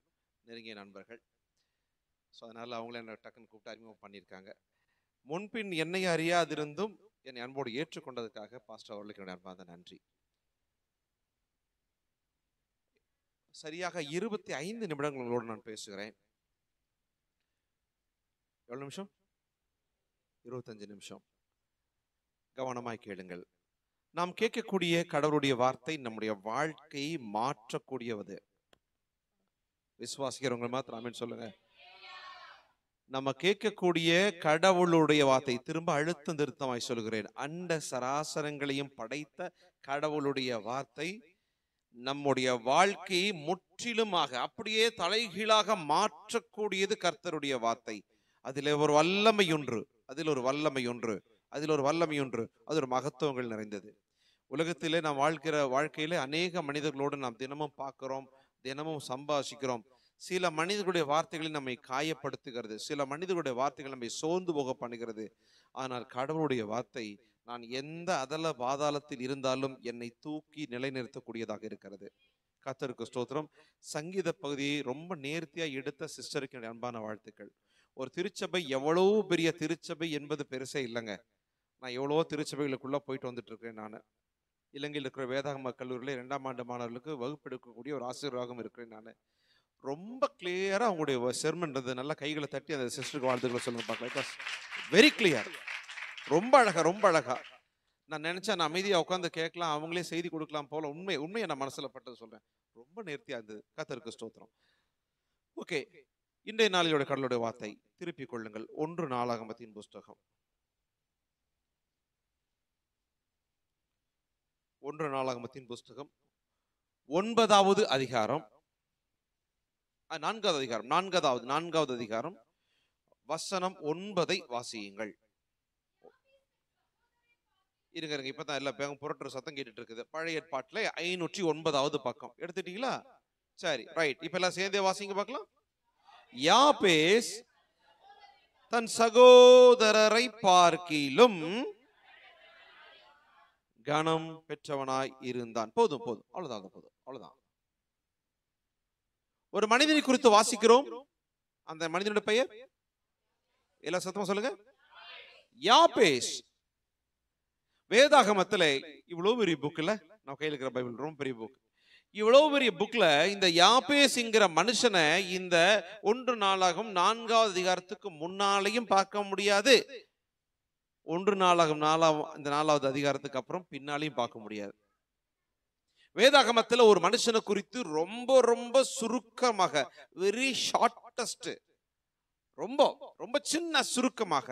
நெருங்கிய நண்பர்கள். ஸோ அதனால் அவங்கள என்னை டக்குன்னு கூப்பிட்டு அறிமுகம் பண்ணியிருக்காங்க. முன்பின் என்னை அறியாதிருந்தும் என்னை அன்போடு ஏற்றுக்கொண்டதுக்காக பாஸ்டர் அவர்களுக்கு என்னுடைய அன்பார்ந்த நன்றி. சரியாக 25 நிமிடங்கள் உங்களோடு நான் பேசுகிறேன். எவ்வளவு நிமிஷம்? 25 நிமிஷம். கவனமாய் கேளுங்கள். நாம் கேட்கக்கூடிய கடவுளுடைய வார்த்தை நம்முடைய வாழ்க்கையை மாற்றக்கூடியது. விசுவாசிக்கிறவங்க மாத்திரம் ஆமென் சொல்லுங்க. நம்ம கேட்கக்கூடிய கடவுளுடைய வார்த்தை, திரும்ப அழுத்தம் திருத்தமாய் சொல்கிறேன், அண்ட சராசரங்களையும் படைத்த கடவுளுடைய வார்த்தை நம்முடைய வாழ்க்கையை முற்றிலுமாக அப்படியே தலைகீழாக மாற்றக்கூடியது கர்த்தருடைய வார்த்தை. அதில் ஒரு வல்லமை ஒன்று, அதில் ஒரு வல்லமை ஒன்று, அதில் ஒரு வல்லமை ஒன்று, அது ஒரு மகத்துவங்கள் நிறைந்தது. உலகத்திலே நாம் வாழ்க்கையிலே அநேக மனிதர்களோடு நாம் தினமும் பார்க்கிறோம், தினமும் சம்பாஷிக்கிறோம். சில மனிதர்களுடைய வார்த்தைகளை நம்மை காயப்படுத்துகிறது, சில மனிதர்களுடைய வார்த்தைகள் நம்மை சோர்ந்து போக பண்ணுகிறது. ஆனால் கடவுளுடைய வார்த்தை நான் எந்த அதல பாதாளத்தில் இருந்தாலும் என்னை தூக்கி நிலைநிறுத்தக்கூடியதாக இருக்கிறது. கர்த்தருக்கு ஸ்தோத்திரம். சங்கீத பகுதியை ரொம்ப நேர்த்தியா எடுத்த சிஸ்டருக்கு அன்பான வாழ்த்துக்கள். ஒரு திருச்சபை எவ்வளவு பெரிய திருச்சபை என்பது பெருசே இல்லைங்க. நான் எவ்வளவோ திருச்சபைகளுக்குள்ள போயிட்டு வந்துட்டு இருக்கேன். நான் இலங்கையில் இருக்கிற வேதாகம கல்லூரியில் 2ஆம் ஆண்டு மாணவர்களுக்கு வகுப்பு எடுக்கக்கூடிய ஒரு ஆசீர்வாதம் இருக்கிறேன். நான் ரொம்ப கிளியரா அவங்களுடைய செர்மன்றது நல்லா கைகளை தட்டி அந்த சிஸ்டருக்கு வாழ்த்துக்களை சொல்லுங்க பார்க்கலாம். வெரி கிளியர், ரொம்ப அழகா, ரொம்ப அழகா. நான் நினைச்சேன் நான் அமைதியா உட்காந்து கேட்கலாம், அவங்களே செய்தி கொடுக்கலாம் போல. உண்மையை நான் மனசுல பட்டது சொல்றேன். ரொம்ப நேர்த்தியா இருந்தது. கர்த்தருக்கு ஸ்தோத்திரம். ஓகே, இன்றைய நாளிலோட கடவுளுடைய வார்த்தை திருப்பிக் கொள்ளுங்கள். 1 நாளாகமத்தின் புஸ்தகம், 1 நாளாகமத்தின் புஸ்தகம் 9வது அதிகாரம், 4வது அதிகாரம், 4வது அதிகாரம், வசனம் 9 வாசியுங்கள். இருங்க, இப்பதான் எல்லா பேரும் புரட்டுற சத்தம் கேட்டுட்டு இருக்குது. பழைய ஏற்பாட்டுல 509வது பக்கம் எடுத்துட்டீங்களா? சரி, ரைட். இப்ப எல்லாம் சேர்ந்தே வாசிங்க பார்க்கலாம். யாபேஸ் தன் சகோதரரை பார்க்கிலும் கனம் பெற்றவனாய் இருந்தான். போதும், அவ்வளவுதான், அவ்வளவுதான். ஒரு மனிதனை குறித்து வாசிக்கிறோம். அந்த மனிதனுடைய பெயர் எல்லா சத்தமா சொல்லுங்க, யாபேஸ். வேதாகமத்துல இவ்வளவு பெரிய புக்ல, நம்ம கையில் இருக்கிற பைபிள் ரொம்ப பெரிய புக், இவ்வளவு பெரிய புக்ல இந்த யாபேஸ்ங்கிற மனுஷனை இந்த 1 நாளாகம் 4வது அதிகாரத்துக்கு முன்னாலையும் பார்க்க முடியாது, 1 நாளாகம் 4வது அதிகாரத்துக்கு அப்புறம் பின்னாலையும் பார்க்க முடியாது. வேதாகமத்துல ஒரு மனுஷனை குறித்து ரொம்ப ரொம்ப சுருக்கமாக, வெரி ஷார்டஸ்ட், ரொம்ப ரொம்ப சின்ன சுருக்கமாக,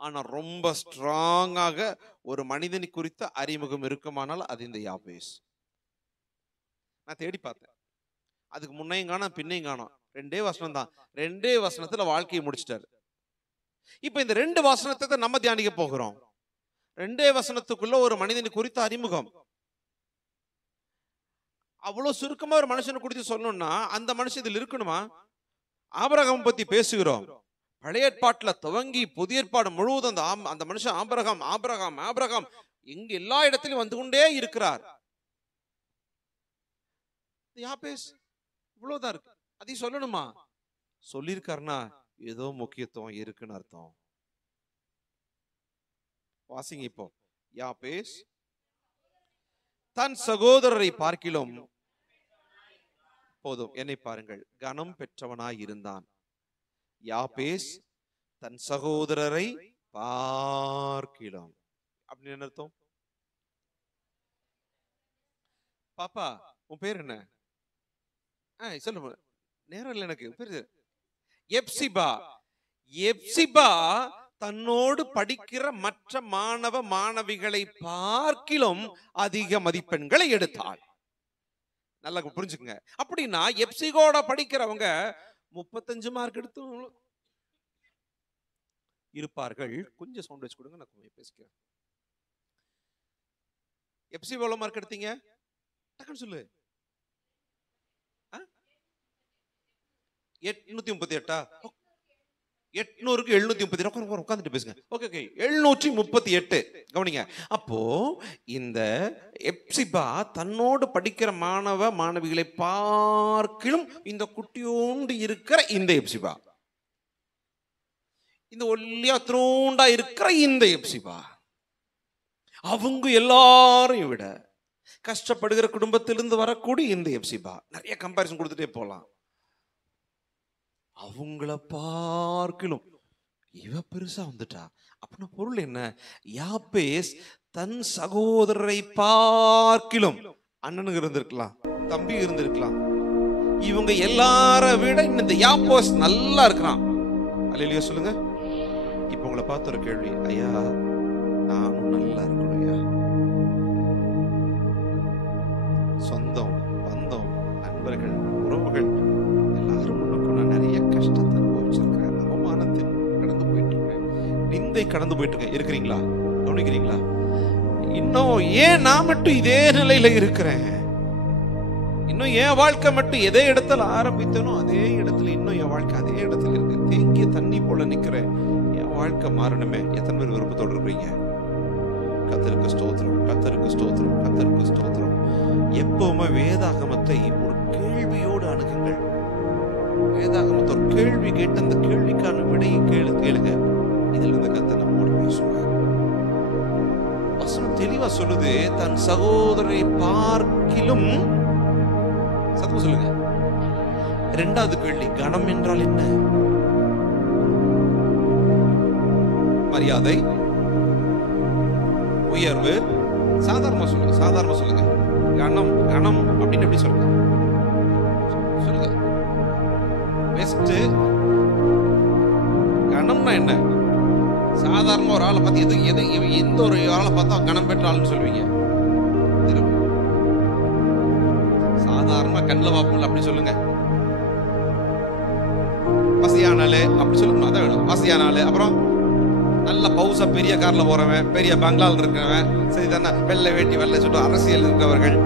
ஆனா ரொம்ப ஸ்ட்ராங்காக ஒரு மனிதனை குறித்த அறிமுகம் இருக்குமானால் அது இந்த யாபேஸ். நான் தேடி பார்த்தேன், அதுக்கு முன்னையும் காணோம் பின்னையும் காணோம். 2 வசனம் தான், 2 வசனத்துல வாழ்க்கையை முடிச்சிட்டாரு. இப்ப இந்த 2 வசனத்தை நம்ம தியானிக்க போகிறோம். 2 வசனத்துக்குள்ள ஒரு மனிதனை குறித்த அறிமுகம். அவ்வளவு சுருக்கமா ஒரு மனுஷனை குறித்து சொல்லணும்னா அந்த மனுஷன் இதில் இருக்கணுமா? ஆபிரகாம் பத்தி பேசுகிறோம். பழைய ஏற்பாட்டுல துவங்கி புதிய ஏற்பாடு முழுவதும் அந்த மனுஷன் ஆபிரகாம் எங்க எல்லா இடத்திலும் வந்து கொண்டே இருக்கிறார். யாபேஸ் இவ்வளவுதான் இருக்கு. அதையும் சொல்லணுமா? சொல்லியிருக்காருன்னா ஏதோ முக்கியத்துவம் இருக்குன்னு அர்த்தம். வாசிங்க இப்போ. யாபேஸ் தன் சகோதரரை பார்க்கிலும், போதும் என்னை பாருங்கள், கனம் பெற்றவனாய் இருந்தான். யாபேஸ் தன் சகோதரரை பார்க்கிலும் அப்படின்னு என்ன அர்த்தம்? பாப்பா உன் பேர் என்ன? சொல்லுங்க, நேரம் இல்லை எனக்கு. பேரு எப்சிபா. எப்சிபா தன்னோடு படிக்கிற மற்ற மாணவ மாணவிகளை பார்க்கிலும் அதிக மதிப்பெண்களை எடுத்தாள். நல்லா புரிஞ்சுக்குங்க. அப்படின்னா எப்சிகோட படிக்கிறவங்க 35 மார்க் எடுத்து இருப்பார்கள். கொஞ்சம் சவுண்ட் வச்சு கொடுங்க, நான் பேசிக்கிறேன். எப்சி எவ்வளவு மார்க் எடுத்தீங்க? டக்குன்னு சொல்லு. 838. 800க்கு 738. உட்காந்துட்டு பேசுங்க. ஓகே, 738. கவனிங்க. அப்போ இந்த எப்சிபா தன்னோடு படிக்கிற மாணவ மாணவிகளை பார்க்கிலும் இந்த குட்டியோண்டு இருக்கிற இந்த எப்சிபா, இந்த ஒல்லியா த்ரோண்டா இருக்கிற இந்த எப்சிபா, அவங்க எல்லாரையும் விட கஷ்டப்படுகிற குடும்பத்திலிருந்து வரக்கூடிய இந்த எப்சிபா, நிறைய கம்பாரிசன் கொடுத்துட்டே போலாம். அவங்கள பார்க்கிலும் இவ பெருசா வந்துட்டா. அப்படின்னா பொருள் என்ன? யாபேஸ் தன் சகோதரரை பார்க்கிலும், அண்ணனுக்கு இருந்திருக்கலாம், தம்பி இருந்திருக்கலாம், இவங்க எல்லார விட இந்த யாபேஸ் நல்லா இருக்கிறான். அல்லேலூயா சொல்லுங்க. இப்போ உங்களை பார்த்து ஒரு கேள்வி, ஐயா நானும் நல்லா இருக்கணும் ஐயா. சொந்தம் பந்தம் நண்பர்கள் உறவுகள் எல்லாரும் முன்னுக்கும் நான் நிறைய கஷ்டத்தை அனுபவிச்சிருக்கிறேன், அவமானத்தை கடந்து போயிட்டு இருக்கேன், நிந்தை கடந்து போயிட்டு இருக்கேன். இருக்கிறீங்களா? கவனிக்கிறீங்களா? இன்னும் ஏன் நான் மட்டும் இதே நிலையில இருக்கிறேன்? இன்னும் என் வாழ்க்கை மட்டும் எதே இடத்துல ஆரம்பித்தனோ அதே இடத்துல இன்னும் என் வாழ்க்கை அதே இடத்துல இருக்கு. தேங்கிய தண்ணி போல நிக்கிறேன். என் வாழ்க்கை மாறணுமே. எத்தனை பேர் விருப்பத்தோடு இருக்கிறீங்க? கர்த்தருக்கு ஸ்தோத்திரம், கர்த்தருக்கு ஸ்தோத்திரம், கர்த்தருக்கு ஸ்தோத்திரம். எப்பவுமே வேதாகமத்தை ஒரு கேள்வியோடு அணுகுங்கள். வேதாகமத்தை ஒரு கேள்வி கேட்டு அந்த கேள்விக்கான விடையை கேளுங்க. இதுல இருந்து கர்த்தர் நம்மோடு பேசுவார். வசனம் தெளிவா சொல்லுது, தன் சகோதரரை பார்க்கிலும், சத்தமா சொல்லுங்க. இரண்டாவது கேள்வி, கனம் என்றால் என்ன? மரியாதை, உயர்வு. சாதாரணமா சொல்லுங்க, சாதாரணமா சொல்லுங்க. கனம் கனம் அப்படின்னு எப்படி சொல்லுங்க? சொல்லுங்க. பெஸ்ட் கனம்னா என்ன? சாதாரண ஒரு ஆளை பார்த்து எந்த ஒரு ஆளை பார்த்தா கனம் பெற்ற ஆள்னு சொல்லுவீங்க? சாதாரண கண்ணில் பார்ப்போம்ல, அப்படி சொல்லுங்க. வசதியானாலே அப்படி சொல்லுங்க. அதான் வேணும், வசதியானாலே. அப்புறம் நல்ல பவுசா பெரிய கார்ல போறவன், பெரிய பங்களால் இருக்கிறவன், சரிதானே? வெள்ளை வேட்டி வெள்ளை சுட்டு அரசியல் இருக்கிறவர்கள்,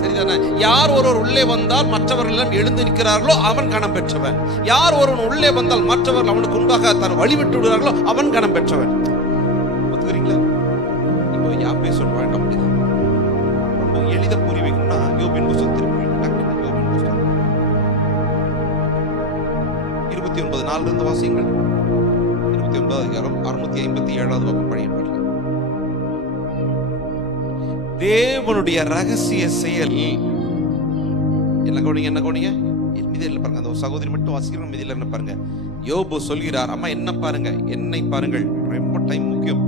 சரிதானே? யார் ஒருவர் உள்ளே வந்தால் மற்றவர்கள் எல்லாம் எழுந்து நிற்கிறார்களோ அவன் கணம் பெற்றவன். யார் ஒருவன் உள்ளே வந்தால் மற்றவர்கள் அவனுக்கு முன்பாக தன் வழிவிட்டு விடுகிறார்களோ அவன் கணம் பெற்றவன். ஒத்துக்கிறீங்களா? இப்போ யார் பேச வேண்டாம், அப்படிதான் ரொம்ப எளித புரிவிக்கணும்னா யோபின் புஸ்தகத்தில் 29:4 வாசியுங்கள். 29 அதிகாரம் 657வது பக்கம் பழைய பாடல். தேவனுடைய ரகசிய செயல் என்ன கவனிங்க, என்ன கவனிங்க. மீதியில் பாருங்க, அந்த சகோதரி மட்டும் வாசிக்கிறோம். மீதியில் என்ன பாருங்க, யோபு சொல்கிறார், அம்மா என்ன பாருங்க, என்னை பாருங்கள், ரொம்ப டைம் முக்கியம்.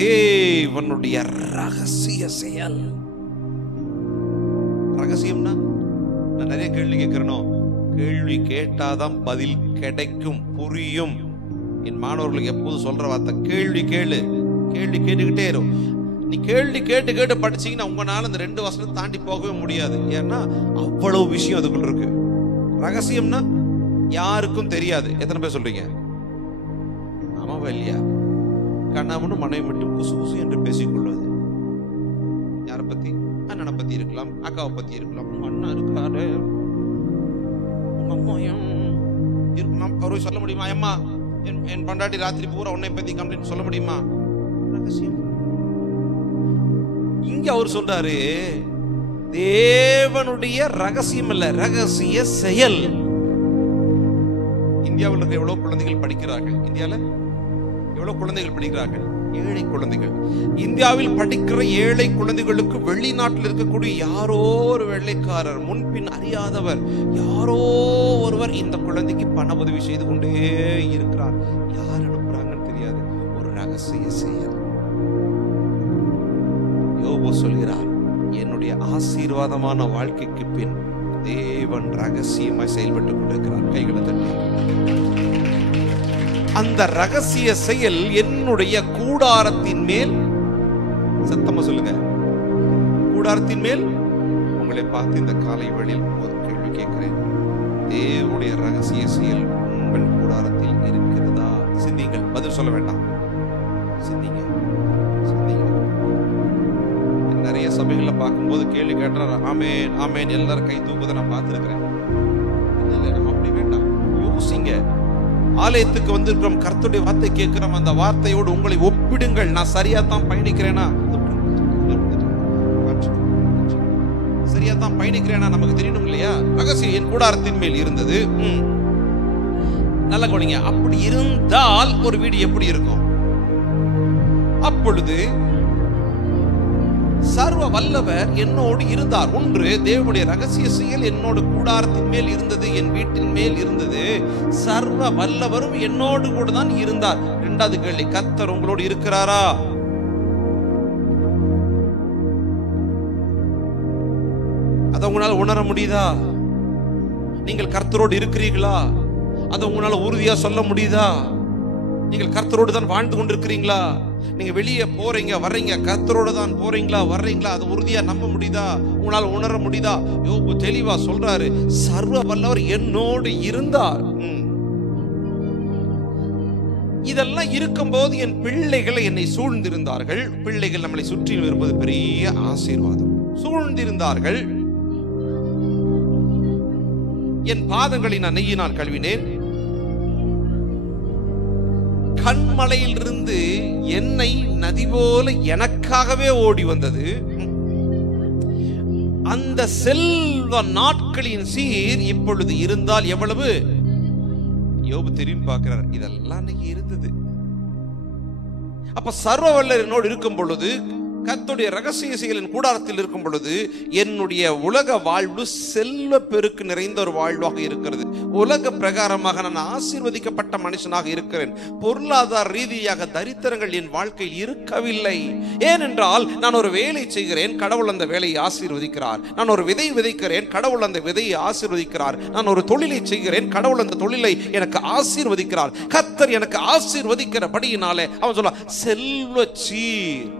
தேவனுடைய ரகசிய செயல். ரகசியம்னா நான் நிறைய கேள்வி கேட்கிறேனோ, கேள்வி கேட்டாதான் பதில் கிடைக்கும், புரியும். என் மாணவர்களுக்கு எப்போது சொல்ற வார்த்தை, கேள்வி கேளு. கேள்வி கேட்டுக்கிட்டே இருக்கும். நீ கேள்வி கேட்டு கேட்டு படிச்சீங்கன்னா உங்களால இந்த 2 வசனத்தை தாண்டி போகவே முடியாது. ஏன்னா அவ்வளவு விஷயம் அதுக்குள்ள இருக்கு. ரகசியம்னா யாருக்கும் தெரியாது. எத்தனை பேர் சொல்றீங்க? ஆமாவா இல்லையா? கணவனும் மனைவி மட்டும் குசு குசு என்று பேசிக்கொள்வது. யாரை பத்தி? அண்ணனை பத்தி இருக்கலாம், அக்காவை பத்தி இருக்கலாம், அண்ணா இருக்காரு, உங்க அம்மாயும் இருக்கலாம். அவரு சொல்ல முடியுமா, அம்மா என் பண்டாட்டி ராத்திரி பூரா உன்னை பத்தி கம்ப்ளைண்ட் சொல்ல முடியுமா? ரகசியம். இங்க அவர் சொல்றாரு, தேவனுடைய ரகசியம் இல்ல, ரகசிய செயல். இந்தியாவில் இருக்க எவ்வளவு குழந்தைகள் படிக்கிறார்கள்? இந்தியாவில் எவ்வளவு குழந்தைகள் படிக்கிறார்கள்? ஏழை குழந்தைகள். இந்தியாவில் படிக்கிற ஏழை குழந்தைகளுக்கு வெளிநாட்டில் இருக்கக்கூடிய யாரோ ஒரு வெள்ளைக்காரர், முன்பின் அறியாதவர் யாரோ ஒருவர் இந்த குழந்தைக்கு பண உதவி செய்து கொண்டே இருக்கிறார். யார் அனுப்புறாங்கன்னு தெரியாது. ஒரு ரகசிய செயல். யோபு சொல்கிறார், என்னுடைய ஆசீர்வாதமான வாழ்க்கைக்கு பின் தேவன் ரகசியமாய் செயல்பட்டு கொண்டிருக்கிறார். கைகளை தட்டி. அந்த ரகசிய செயல் என்னுடைய கூடாரத்தின் மேல், சத்தமா சொல்லுங்க, கூடாரத்தின் மேல். உங்களை பார்த்து இந்த காலை வேளையில் ஒரு கேள்வி கேட்கிறேன். தேவனுடைய ரகசிய செயல் உங்கள் கூடாரத்தில் இருக்கிறதா? சிந்திங்கள். பதில் சொல்ல வேண்டாம், சிந்திங்க, சிந்திங்க. நிறைய சபைகளை பார்க்கும்போது கேள்வி கேட்டார், ஆமேன் ஆமேன் எல்லாரும் கை தூக்குவதை நான் பார்த்துருக்கிறேன். நம்ம அப்படி வேண்டாம், யோசிங்க. ஆலயத்துக்கு வந்திருக்கிறோம், கர்த்தருடைய வார்த்தை கேட்கிறோம், அந்த வார்த்தையோடு உங்களை ஒப்பிடுங்கள். நான் சரியா தான் பயணிக்கிறேனா? சரியா தான் பயணிக்கிறேனா நமக்கு தெரியணும் இல்லையா? ரகசியம் என் கூடாரத்தின் மேல் இருந்தது. நல்ல கவனிங்க. அப்படி இருந்தால் ஒரு வீடு எப்படி இருக்கும்? அப்பொழுது சர்வ வல்லவர் என்னோடு இருந்தார். ஒன்று, தேவனுடைய ரகசிய செயல் என்னோடு கூடாரத்தின் மேல் இருந்தது, என் வீட்டின் மேல் இருந்தது. சர்வ வல்லவரும் என்னோடு கூட தான் இருந்தார். இரண்டாவது கேள்வி, கர்த்தர் உங்களோடு இருக்கிறாரா? அதை உங்களால் உணர முடியுதா? நீங்கள் கர்த்தரோடு இருக்கிறீர்களா? அதை உங்களால உறுதியா சொல்ல முடியுதா? நீங்கள் கர்த்தரோடு தான் வாழ்ந்து கொண்டிருக்கிறீங்களா? நீங்க வெளியே போறீங்க வர்றீங்க, கர்த்தரோடு தான் போறீங்களா வர்றீங்களா? அது உறுதியா நம்ப முடியுதா? உங்களால் உணர முடியுதா? யோபு தெளிவா சொல்றாரு, சர்வ வல்லவர் என்னோடு இருந்தார். இதெல்லாம் இருக்கும்போது என் பிள்ளைகள் என்னை சூழ்ந்திருந்தார்கள். பிள்ளைகள் நம்மளை சுற்றி இருப்பது பெரிய ஆசீர்வாதம். சூழ்ந்திருந்தார்கள். என் பாதங்களை நான் நெய்யினால் கழுவினேன். கண்மலையிலிருந்து எண்ணெய் நதி போல எனக்காகவே ஓடி வந்தது. அந்த செல்வ நாட்களின் சீர் இப்பொழுது இருந்தால் எவ்வளவு? யோபு திரும்பி பார்க்கிறார், இதெல்லாம் அன்னைக்கு இருந்தது. அப்ப சர்வ வல்லவர் என்னோடு இருக்கும் பொழுது, கர்த்தருடைய ரகசிய செயலின் கூடாரத்தில் இருக்கும் பொழுது, என்னுடைய உலக வாழ்வு செல்வ பெருக்கு நிறைந்த ஒரு வாழ்வாக இருக்கிறது. உலக பிரகாரமாக நான் ஆசீர்வதிக்கப்பட்ட மனுஷனாக இருக்கிறேன். பொருளாதார ரீதியாக தரித்திரங்கள் என் வாழ்க்கையில் இருக்கவில்லை. ஏனென்றால் நான் ஒரு வேலை செய்கிறேன், கடவுள் அந்த வேலையை ஆசீர்வதிக்கிறார். நான் ஒரு விதை விதைக்கிறேன், கடவுள் அந்த விதையை ஆசீர்வதிக்கிறார். நான் ஒரு தொழிலை செய்கிறேன், கடவுள் அந்த தொழிலை எனக்கு ஆசீர்வதிக்கிறார். கர்த்தர் எனக்கு ஆசீர்வதிக்கிறபடியினாலே அவன் சொல்ல செல்வ சீர்.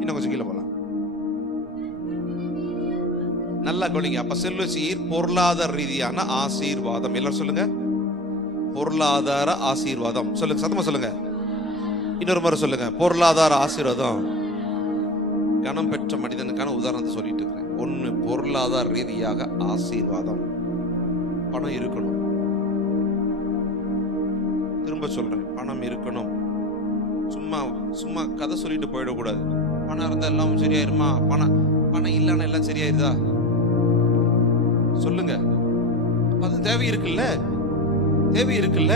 இன்னும் கொஞ்சம் கீழே போலாம், நல்லா கொள்ளிங்க. அப்ப செல்வ சீர் பொருளாதார ரீதியான ஆசீர்வாதம். எல்லாரும் சொல்லுங்க, பொருளாதார ஆசீர்வாதம். சொல்லுங்க, சத்தமா சொல்லுங்க. இன்னொரு முறை சொல்லுங்க, பொருளாதார ஆசீர்வாதம். கனம் பெற்ற மனிதனுக்கான உதாரணத்தை சொல்லிட்டு இருக்கேன். ஒண்ணு, பொருளாதார ரீதியாக ஆசீர்வாதம். பணம் இருக்கணும். திரும்ப சொல்றேன், பணம் இருக்கணும். சும்மா சும்மா கதை சொல்லிட்டு போயிடக்கூடாது. பணம் இருந்தா எல்லாம் சரியாயிருமா? பணம் இல்லைன்னா எல்லாம் சரியாயிருதா? சொல்லுங்க. அது தேவை இருக்குல்ல, தேவை இருக்குல்ல.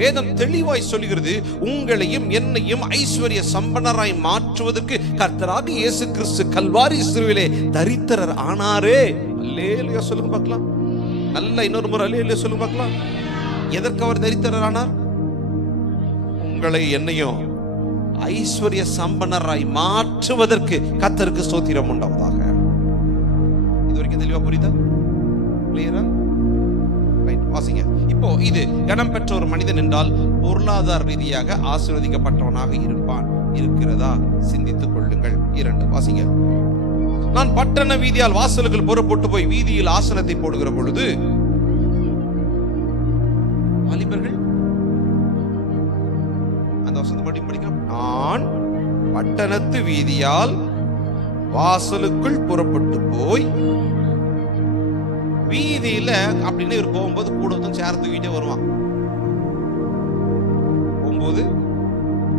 வேதம் தெளிவாய் சொல்லுகிறது, உங்களையும் என்னையும் ஐஸ்வர்ய சம்பனராய் மாற்றுவதற்கு கர்த்தராக இயேசு கிறிஸ்து கல்வாரி சிலுவையிலே தரித்திரர் ஆனாரே. அல்லேலூயா சொல்லுங்க பார்க்கலாம். நல்ல இன்னொரு முறை அல்லேலூயா சொல்லுங்க பார்க்கலாம். எதற்கு அவர் தரித்திரர் ஆனார்? உங்களை என்னையும் ஐஸ்வர்ய சம்பனராய் மாற்றுவதற்கு. கர்த்தருக்கு ஸ்தோத்திரம் உண்டாவதாக. இது வரைக்கும் தெளிவா புரியுதா? கிளியரா? ரைட், வாசிங்க. இப்போ இது கனம் பெற்ற ஒரு மனிதன் என்றால் பொருளாதார ரீதியாக ஆசீர்வதிக்கப்பட்டவனாக இருப்பான். இருக்கிறதா? சிந்தித்துக் கொள்ளுங்கள். 2, வாசிங்க. நான் பட்டண வீதியால் வாசல்கள் புறப்பட்டு போய் வீதியில் ஆசனத்தை போடுகிற பொழுது, வாலிபர்கள் அந்த வசனத்தை படிக்கலாம். நான் பட்டணத்து வீதியால் வாசலுக்குள் புறப்பட்டு போய் வீதியில அப்படின்னு இவர் போகும்போது கூட ஒருத்தன் சேர தூக்கிட்டே வருவான். போகும்போது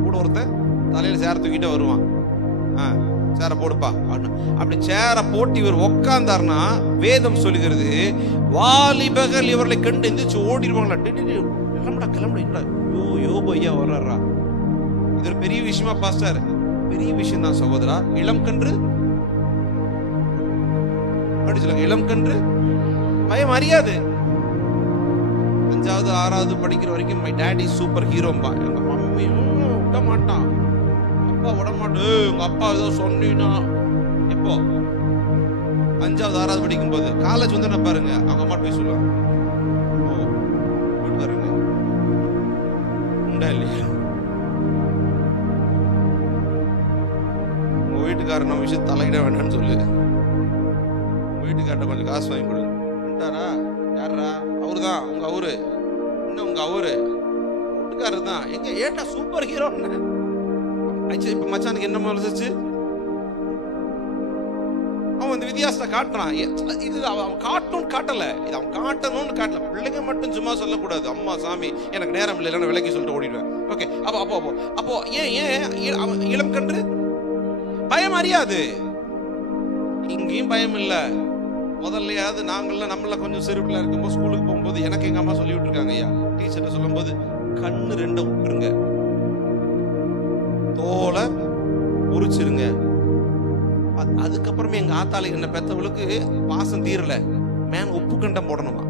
கூட ஒருத்தன் தலையில சேர தூக்கிட்டே வருவான். சேர போடுப்பா அப்படி சேர போட்டு இவர் உக்காந்தார்னா வேதம் சொல்லுகிறது, வாலிபர்கள் இவர்களை கண்டு எந்திரிச்சு ஓடிடுவாங்களா. கிளம்புடா கிளம்புடா, யோபு ஐயா வர்றாரா. இது ஒரு பெரிய விஷயமா பாஸ்டர்? பெரிய விஷயம் தான் சகோதரா. இளம் கன்று அப்படி சொல்லுங்க. இளம் கன்று பயம் அறியாது. 5வது 6வது படிக்கிற வரைக்கும் மை டாடி சூப்பர் ஹீரோம்பா. எங்க மம்மி விட மாட்டான், அப்பா விட மாட்டேன். உங்க அப்பா ஏதோ சொன்னீங்கன்னா எப்போ 5வது 6வது படிக்கும் போது காலேஜ் வந்து என்ன பாருங்க, அவங்க அம்மா போய் சொல்லுவாங்க, பாருங்க உண்டா இல்லையா? உங்க வீட்டுக்காரர் நம்ம விஷயம் தலையிட வேண்டாம்னு சொல்லு. வீட்டுக்கார்ட்ட கொஞ்சம் காசு வாங்கி கொடு. வந்துட்டாரா? யாரா? அவருதான். உங்க அவரு என்ன? உங்க அவரு வீட்டுக்காரர் தான். எங்க ஏட்டா சூப்பர் ஹீரோ. இப்ப மச்சானுக்கு என்ன மனசு? அவன் இந்த வித்தியாசத்தை காட்டுறான். இது அவன் காட்டணும்னு காட்டல, இது அவன் காட்டணும்னு காட்டல. பிள்ளைங்க மட்டும் சும்மா சொல்லக்கூடாது, அம்மா சாமி எனக்கு நேரம் இல்லைன்னு விலைக்கு சொல்லிட்டு ஓடிடுவேன். ஓகே, அப்போ அப்போ அப்போ அப்போ ஏன் அவன் இளம் கன்று பயம் அறியாது. இங்கேயும் பயம் இல்லை. முதல்லையாவது நாங்கள்லாம் நம்மள கொஞ்சம் சிறுபிள்ளை இருக்கும்போது ஸ்கூலுக்கு போகும்போது எனக்கு எங்க அம்மா சொல்லி விட்டுருக்காங்க. ஐயா டீச்சர்ட்ட சொல்லும் போது, கண்ணு 2 விட்டுருங்க, தோலை உரிச்சிருங்க. அதுக்கப்புறமே எங்க ஆத்தாளி என்ன பெத்தவளுக்கு பாசம் தீரல, மேன் உப்பு கண்டம் போடணுமா.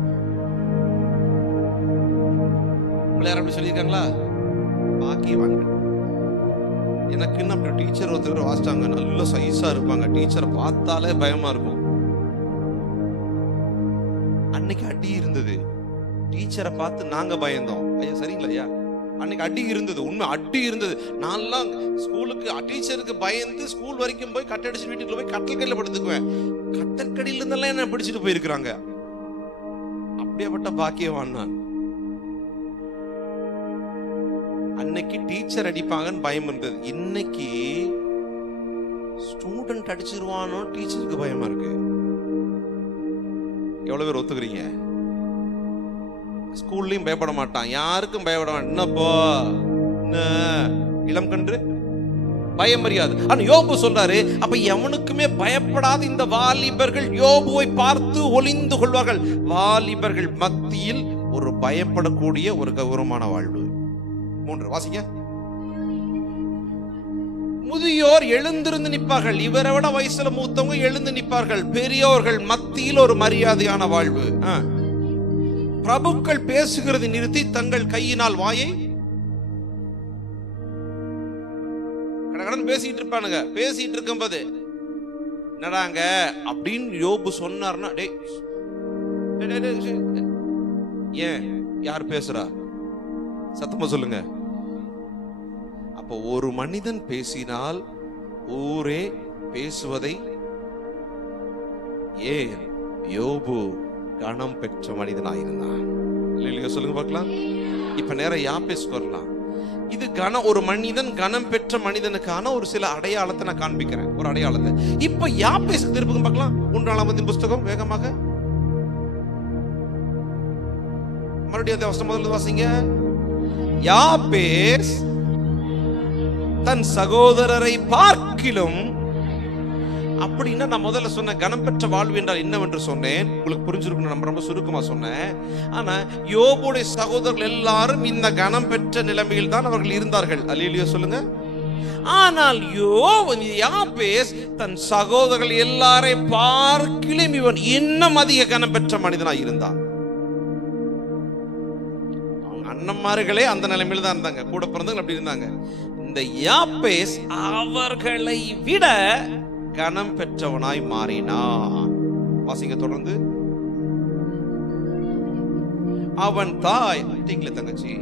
உங்களை யாரும் அப்படி சொல்லியிருக்காங்களா? பாக்கியவான்கள். எனக்குன்னு அப்படி டீச்சர் ஒருத்தர் வாசிட்டாங்க, நல்ல சைஸா இருப்பாங்க. டீச்சரை பார்த்தாலே பயமா இருக்கும். அன்னைக்கு அடி இருந்தது. டீச்சரை பார்த்து நாங்க பயந்தோம். ஐயா சரிங்களா? ஐயா அன்னைக்கு அடி இருந்தது, உண்மை அடி இருந்தது. நான்லாம் ஸ்கூலுக்கு டீச்சருக்கு பயந்து ஸ்கூல் வரைக்கும் போய் கட்டடிச்சு வீட்டுக்குள்ள போய் கட்டல் கையில படுத்துக்குவேன். கட்டற்கடியில இருந்தெல்லாம் என்ன பிடிச்சிட்டு போயிருக்கிறாங்க. அப்படியேப்பட்ட பாக்கியவான் நான். அன்னைக்கு டீச்சர் அடிப்பாங்கன்னு பயம் இருந்தது. இன்னைக்கு ஸ்டூடெண்ட் அடிச்சிருவானோ டீச்சருக்கு பயமா இருக்கு. எவ்வளவு பேர் ஒத்துக்கிறீங்க? ஸ்கூல்லயும் பயப்பட மாட்டான், யாருக்கும் பயப்பட மாட்டான். என்னப்போ இளம் கன்று பயம் மரியாது. ஆனா யோபு சொல்றாரு, அப்ப எவனுக்குமே பயப்படாத இந்த வாலிபர்கள் யோபுவை பார்த்து ஒளிந்து கொள்வார்கள். வாலிபர்கள் மத்தியில் ஒரு பயப்படக்கூடிய ஒரு கௌரவமான வாழ்வு. 3 வாசிங்க. முதியோர் எழுந்திருந்து நிற்பார்கள். இவரை விட வயசுல மூத்தவங்க எழுந்து நிற்பார்கள். பெரியோர்கள் மத்தியில் ஒரு மரியாதையான வாழ்வு. பிரபுக்கள் பேசுகிறது நிறுத்தி தங்கள் கையினால் வாயை கடகடன் பேசிட்டு இருப்பானுங்க. பேசிட்டு இருக்கும்போது என்னடாங்க அப்படின்னு யோபு சொன்னார்னா, ஏன் யார் பேசுறா சத்தமா சொல்லுங்க. அப்போ ஒரு மனிதன் பேசினால் ஊரே பேசுவதை ஏன் யோபு கணம் பெற்ற மனிதனாயிருந்தான். இல்லையா சொல்லுங்க பார்க்கலாம். இப்ப நேரம் யாப்பேஸ்க்கு வரலாம். இது ஒரு மனிதன் கணம் பெற்ற மனிதனுக்கான ஒரு சில அடையாளத்தை நான் காண்பிக்கிறேன். ஒரு அடையாளத்தை இப்ப யாப்பேஸ்க்கு திருப்புங்க பார்க்கலாம். 1 புஸ்தகம் வேகமாக மறுபடியும் வசனம் முதல்ல வாசிங்க. யாப்பேஸ் தன் சகோதரரை பார்க்கிலும், அப்படின்னா நான் முதல்ல சொன்ன கனம் பெற்ற வாழ்வு என்றால் என்னவென்று சொன்னேன். உங்களுக்கு புரிஞ்சிருக்கணும், நம்ம ரொம்ப சுருக்கமா சொன்னேன். ஆனா யோபுடைய சகோதரர்கள் எல்லாரும் இந்த கனம் பெற்ற நிலைமையில் தான் அவர்கள் இருந்தார்கள். அல்லேலூயா சொல்லுங்க. ஆனால் யாப்பேஸ் தன் சகோதரர்கள் எல்லாரை பார்க்கிலும் இவன் இன்னும் அதிக கனம் பெற்ற மனிதனாய் இருந்தான். அண்ணன்மார்களே அந்த நிலைமையில் தான் இருந்தாங்க, கூட பிறந்தவங்க அப்படி இருந்தாங்க. இந்த யாப்பேஸ் அவர்களை விட கனம் பெற்றவனாய் மாறினான். வாசிங்க தொடர்ந்து. அவன் தாய் தங்கச்சி,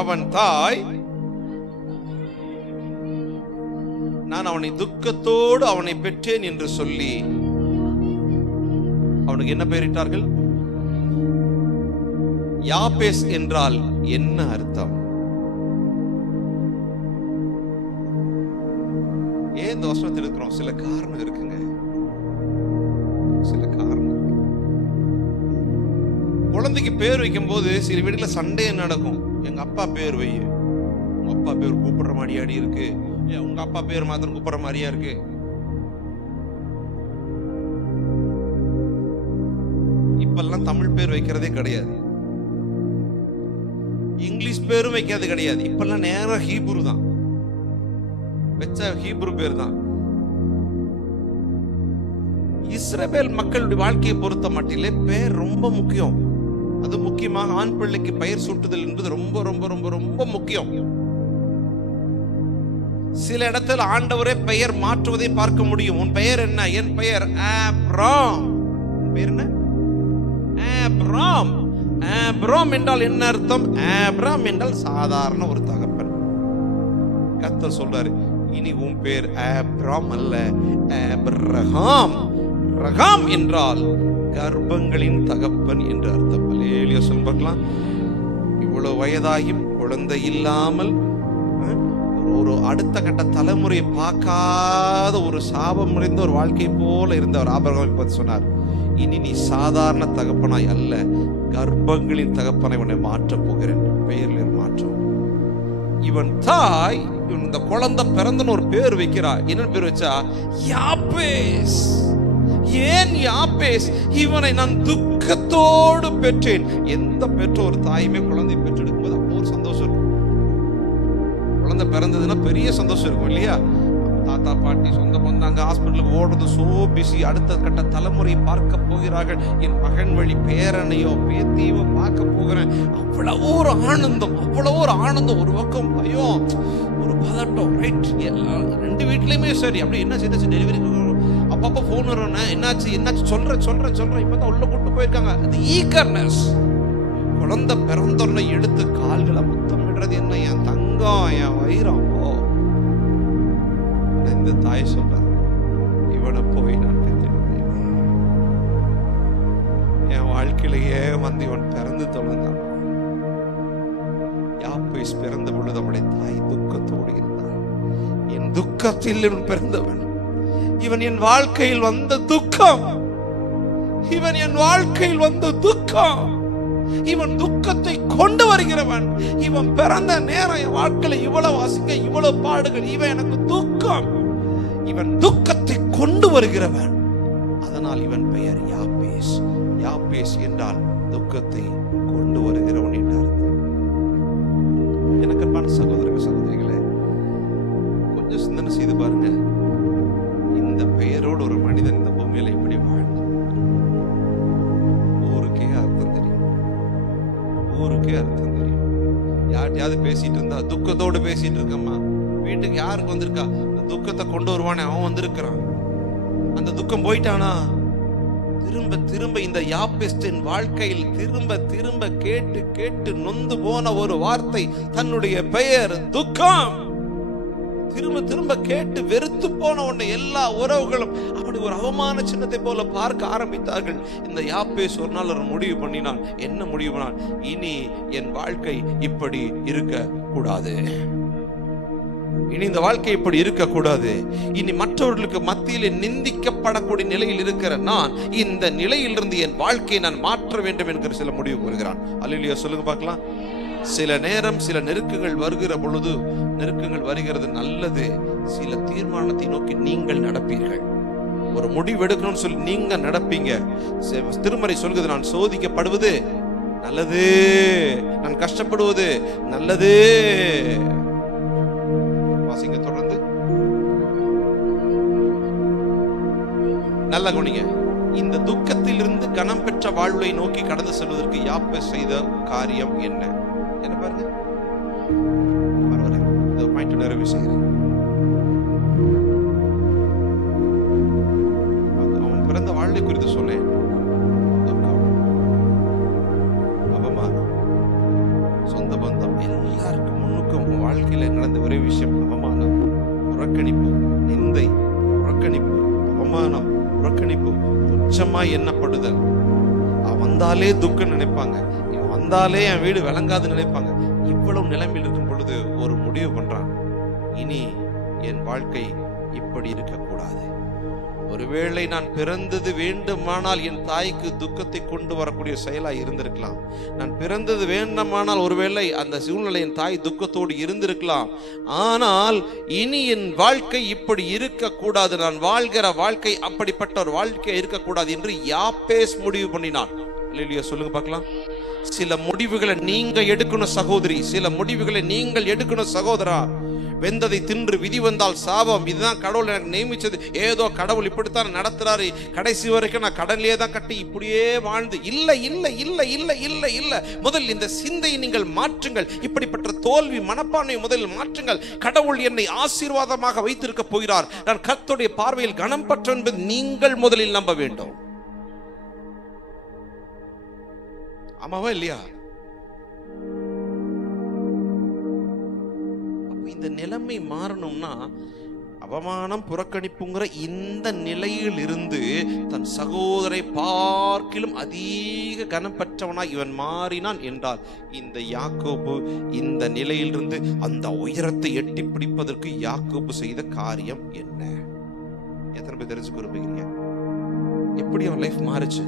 அவன் தாய் நான் அவனை துக்கத்தோடு அவனை பெற்றேன் என்று சொல்லி அவனுக்கு என்ன பெயரிட்டார்கள்? யாப்பேஸ் என்றால் என்ன அர்த்தம்? ஏன் இந்த வசனத்தில் இருக்கிறோம்? சில காரணம் இருக்குங்க, சில காரணம் இருக்கு. குழந்தைக்கு பேர் வைக்கும் போது சில வீடுல சண்டையே நடக்கும். எங்க அப்பா பேர் வை, உங்க அப்பா பேர் கூப்பிடுற மாதிரியாடி இருக்கு, உங்க அப்பா பேர் மாத்திரம் கூப்பிடுற மாதிரியா இருக்கு. இப்பெல்லாம் தமிழ் பேர் வைக்கிறதே கிடையாது, இங்கிலீஷ் பேரும் வைக்கிறது கிடையாது. இப்பெல்லாம் நேரம் ஹீப்ரு தான், வெச்ச ஹீப்ரு பேர் தான். இஸ்ரவேல் மக்களுடைய வாழ்க்கையை பொறுத்த மட்டிலே பெயர் ரொம்ப முக்கியம். அது முக்கியமாக ஆண் பிள்ளைக்கு பெயர் சூட்டுதல் என்பது ரொம்ப ரொம்ப ரொம்ப ரொம்ப முக்கியம். சில இடத்துல ஆண்டவரே பெயர் மாற்றுவதை பார்க்க முடியும். உன் பெயர் என்ன? என் பெயர் ஆபிராம். பெயர் என்ன? ஆபிராம். ஆபிராம் என்றால் என்ன அர்த்தம்? ஆபிராம் என்றால் சாதாரண ஒரு தகப்பன். கர்த்தர் சொல்றாரு, இனி உன் பேர் ஆபிராம் அல்ல, ஆபிரகாம். ரகாம் என்றால் கர்ப்பங்களின் தகப்பன் என்று அர்த்தம். அல்லேலூயா சொல்லுங்க. இவ்வளவு வயதாகியும் குழந்தை இல்லாமல் ஒரு அடுத்த கட்ட தலைமுறை பார்க்காத ஒரு சாபம் நிறைந்த ஒரு வாழ்க்கை போல இருந்தவர் ஆபிரகாம் பற்றி சொன்னார். இனி நீ சாதாரண தகப்பனாய் அல்ல, கர்ப்பங்களின் தகப்பனை உன்னை மாற்றப் போகிறேன். பெயரில் மாற்றம். இவன் தாய் இந்த குழந்தை பிறந்தன்னு ஒரு பேர் வைக்கிறா. என்ன பேர் வச்சா? யாப்பேஸ். ஏன் யாப்பேஸ்? இவனை நான் துக்கத்தோடு பெற்றேன். எந்த பெற்றோர் தாயுமே குழந்தை பெற்றெடுக்கும் போது அப்போ ஒரு சந்தோஷம் இருக்கும். குழந்தை பிறந்ததுன்னா பெரிய சந்தோஷம் இருக்கும் இல்லையா? தாத்தா பாட்டி சொந்த பந்தாங்க ஹாஸ்பிட்டலுக்கு ஓடுறது சோ பிஸி. அடுத்த கட்ட தலைமுறையை பார்க்க போகிறார்கள். என் மகன் வழி பேரனையோ பேத்தியோ பார்க்க போகிறேன். அவ்வளவு ஒரு ஆனந்தம், அவ்வளவு ஒரு ஆனந்தம். ஒரு பக்கம் பயம், ஒரு பதட்டம். ரைட், ரெண்டு வீட்லயுமே சரி. அப்படி என்ன செய்ய டெலிவரி அப்பப்போ போன் வரும், என்னாச்சு என்னாச்சு சொல்றேன் இப்பதான் உள்ள கூட்டு போயிருக்காங்க. அது ஈகர்னஸ். குழந்தை பிறந்தோன்னு எடுத்து கால்களை முத்தமிட பண்றது என்ன, என் தங்கம், என் வைரம். ஓ, இந்த தாய் சொல்ற, இவனை போய் நான் பெற்றெடுத்தேன். என் வாழ்க்கையிலேயே வந்து இவன் பிறந்து தொலைந்தான். யாப்பேஸ் பிறந்த பொழுது அவனுடைய தாய் துக்கத்தோடு இருந்தார். என் துக்கத்தில் இவன் பிறந்தவன். இவன் என் வாழ்க்கையில் வந்த துக்கம். இவன் என் வாழ்க்கையில் வந்த துக்கம். இவன் துக்கத்தை கொண்டு வருகிறவன். இவன் பிறந்த நேரம் என் வாழ்க்கையில இவ்வளவு அசிங்க, இவ்வளவு பாடுகள். இவன் எனக்கு துக்கம். இவன் துக்கத்தை கொண்டு வருகிறவன். அதனால் இவன் பெயர் யாப்பேஸ். யாப்பேஸ் என்றால் துக்கத்தை கொண்டு வருகிறவன் என்றார். எனக்கு அன்பான சகோதரர்கள், சகோதரிகளே, கொஞ்சம் சிந்தனை செய்து பாருங்க. இந்த பெயரோடு ஒரு மனிதன் இந்த பூமியில எப்படி வாழ்ந்தான்? ஊருக்கே அர்த்தம் தெரியும். ஊருக்கே அர்த்தம் தெரியும். யார்ட்டையாவது பேசிட்டு இருந்தா துக்கத்தோடு பேசிட்டு இருக்கம்மா. வீட்டுக்கு யாருக்கு வந்திருக்கா? துக்கத்தை கொண்டு வருவானே அவன் வந்திருக்கிறான். அந்த துக்கம் போயிட்டானா? திரும்ப திரும்ப இந்த யாப்பேஸ்டின் வாழ்க்கையில் திரும்ப திரும்ப கேட்டு கேட்டு நொந்து போன ஒரு வார்த்தை, தன்னுடைய பெயர் துக்கம். திரும்ப திரும்ப கேட்டு வெறுத்து போன உடனே எல்லா உறவுகளும் அப்படி ஒரு அவமான சின்னத்தை போல பார்க்க ஆரம்பித்தார்கள். இந்த யாப்பேஸ் ஒரு நாள் ஒரு முடிவு பண்ணினான். என்ன முடிவு பண்ணான்? இனி என் வாழ்க்கை இப்படி இருக்க கூடாது. இனி இந்த வாழ்க்கை இப்படி இருக்கக்கூடாது. இனி மற்றவர்களுக்கு மத்தியில் நிந்திக்கப்படக்கூடிய நிலையில் இருக்கிற நான் இந்த நிலையிலிருந்து என் வாழ்க்கையை நான் மாற்ற வேண்டும் என்கிற சில முடிவு கூறுகிறான். அல்லேலூயா சொல்லுங்க பார்க்கலாம். சில நேரம் சில நெருக்கங்கள் வருகிற பொழுது, நெருக்கங்கள் வருகிறது நல்லது, சில தீர்மானத்தை நோக்கி நீங்கள் நடப்பீர்கள். ஒரு முடிவு எடுக்கணும்னு சொல்லி நீங்க நடப்பீங்க. திருமறை சொல்கிறது, நான் சோதிக்கப்படுவது நல்லது, நான் கஷ்டப்படுவது நல்லது. வாசிங்க தொடர்ந்து. நல்ல குணிங்க. இந்த துக்கத்திலிருந்து கனம் பெற்ற வாழ்வை நோக்கி கடந்து செல்வதற்கு யாப்பேஸ் செய்த காரியம் என்ன? என்ன பாருங்க, நிறைவு செய்கிறேன். அவன் பிறந்த வாழ்வை குறித்து சொன்னேன். துக்கம், அவமானம், சொந்த பந்தம், எல்லாருக்கும் முன்னுக்கும் வாழ்க்கையில நடந்த ஒரே விஷயம் அவமானம், புறக்கணிப்பு, நிந்தை, புறக்கணிப்பு, அவமானம், புறக்கணிப்பு, துச்சமாய் எண்ணப்படுதல். அவன் வந்தாலே துக்கம் நினைப்பாங்க, இவன் வந்தாலே என் வீடு விளங்காது நினைப்பாங்க. இவ்வளவு நிலைமையில் இருக்கும் பொழுது ஒரு முடிவு பண்றான், இனி என் வாழ்க்கை இப்படி இருக்கக்கூடாது. ஒருவேளை நான் பிறந்தது வேண்டுமானால் என் தாய்க்கு துக்கத்தை கொண்டு வரக்கூடிய செயலாய் இருந்திருக்கலாம். நான் பிறந்தது வேண்டுமானால் ஒருவேளை அந்த சூழ்நிலை என் தாய் துக்கத்தோடு இருந்திருக்கலாம். ஆனால் இனி என் வாழ்க்கை இப்படி இருக்கக்கூடாது, நான் வாழ்கிற வாழ்க்கை அப்படிப்பட்ட ஒரு வாழ்க்கை இருக்கக்கூடாது என்று யாப்பேஸ் முடிவு பண்ணினான். அல்லேலூயா சொல்லுங்க பார்க்கலாம். சில முடிவுகளை நீங்க எடுக்கணும் சகோதரி, சில முடிவுகளை நீங்கள் எடுக்கணும் சகோதரா. வெந்ததை தின்று விதி வந்தால் சாபம், இதுதான் கடவுள் எனக்கு நியமிச்சது, ஏதோ கடவுள் இப்படித்தான் நடத்துறாரு, கடைசி வரைக்கும் நான் கடல்லே தான் கட்டி இப்படியே வாழ்ந்து. இல்லை இல்லை இல்லை இல்லை இல்லை இல்லை. முதல் இந்த சிந்தையை நீங்கள் மாற்றுங்கள். இப்படிப்பட்ட தோல்வி மனப்பான்மையை முதலில் மாற்றுங்கள். கடவுள் என்னை ஆசீர்வாதமாக வைத்திருக்க போகிறார், நான் கர்த்தருடைய பார்வையில் கனம் பெற்ற என்பது நீங்கள் முதலில் நம்ப வேண்டும். ஆமாவா இல்லையா? இந்த நிலைமை மாறணும்னா அவமானம், புறக்கணிப்புங்கிற இந்த நிலையில் இருந்து தன் சகோதரை பார்க்கிலும் அதிக கனம் பெற்றவனாய் இவன் மாறினான் என்றால், இந்த யாக்கோபு இந்த நிலையிலிருந்து அந்த உயரத்தை எட்டி பிடிப்பதற்கு யாக்கோபு செய்த காரியம் என்ன? எத்தனை பேர் தெரிஞ்சுக்க விரும்புகிறீங்க? எப்படி அவன் லைஃப் மாறுச்சு?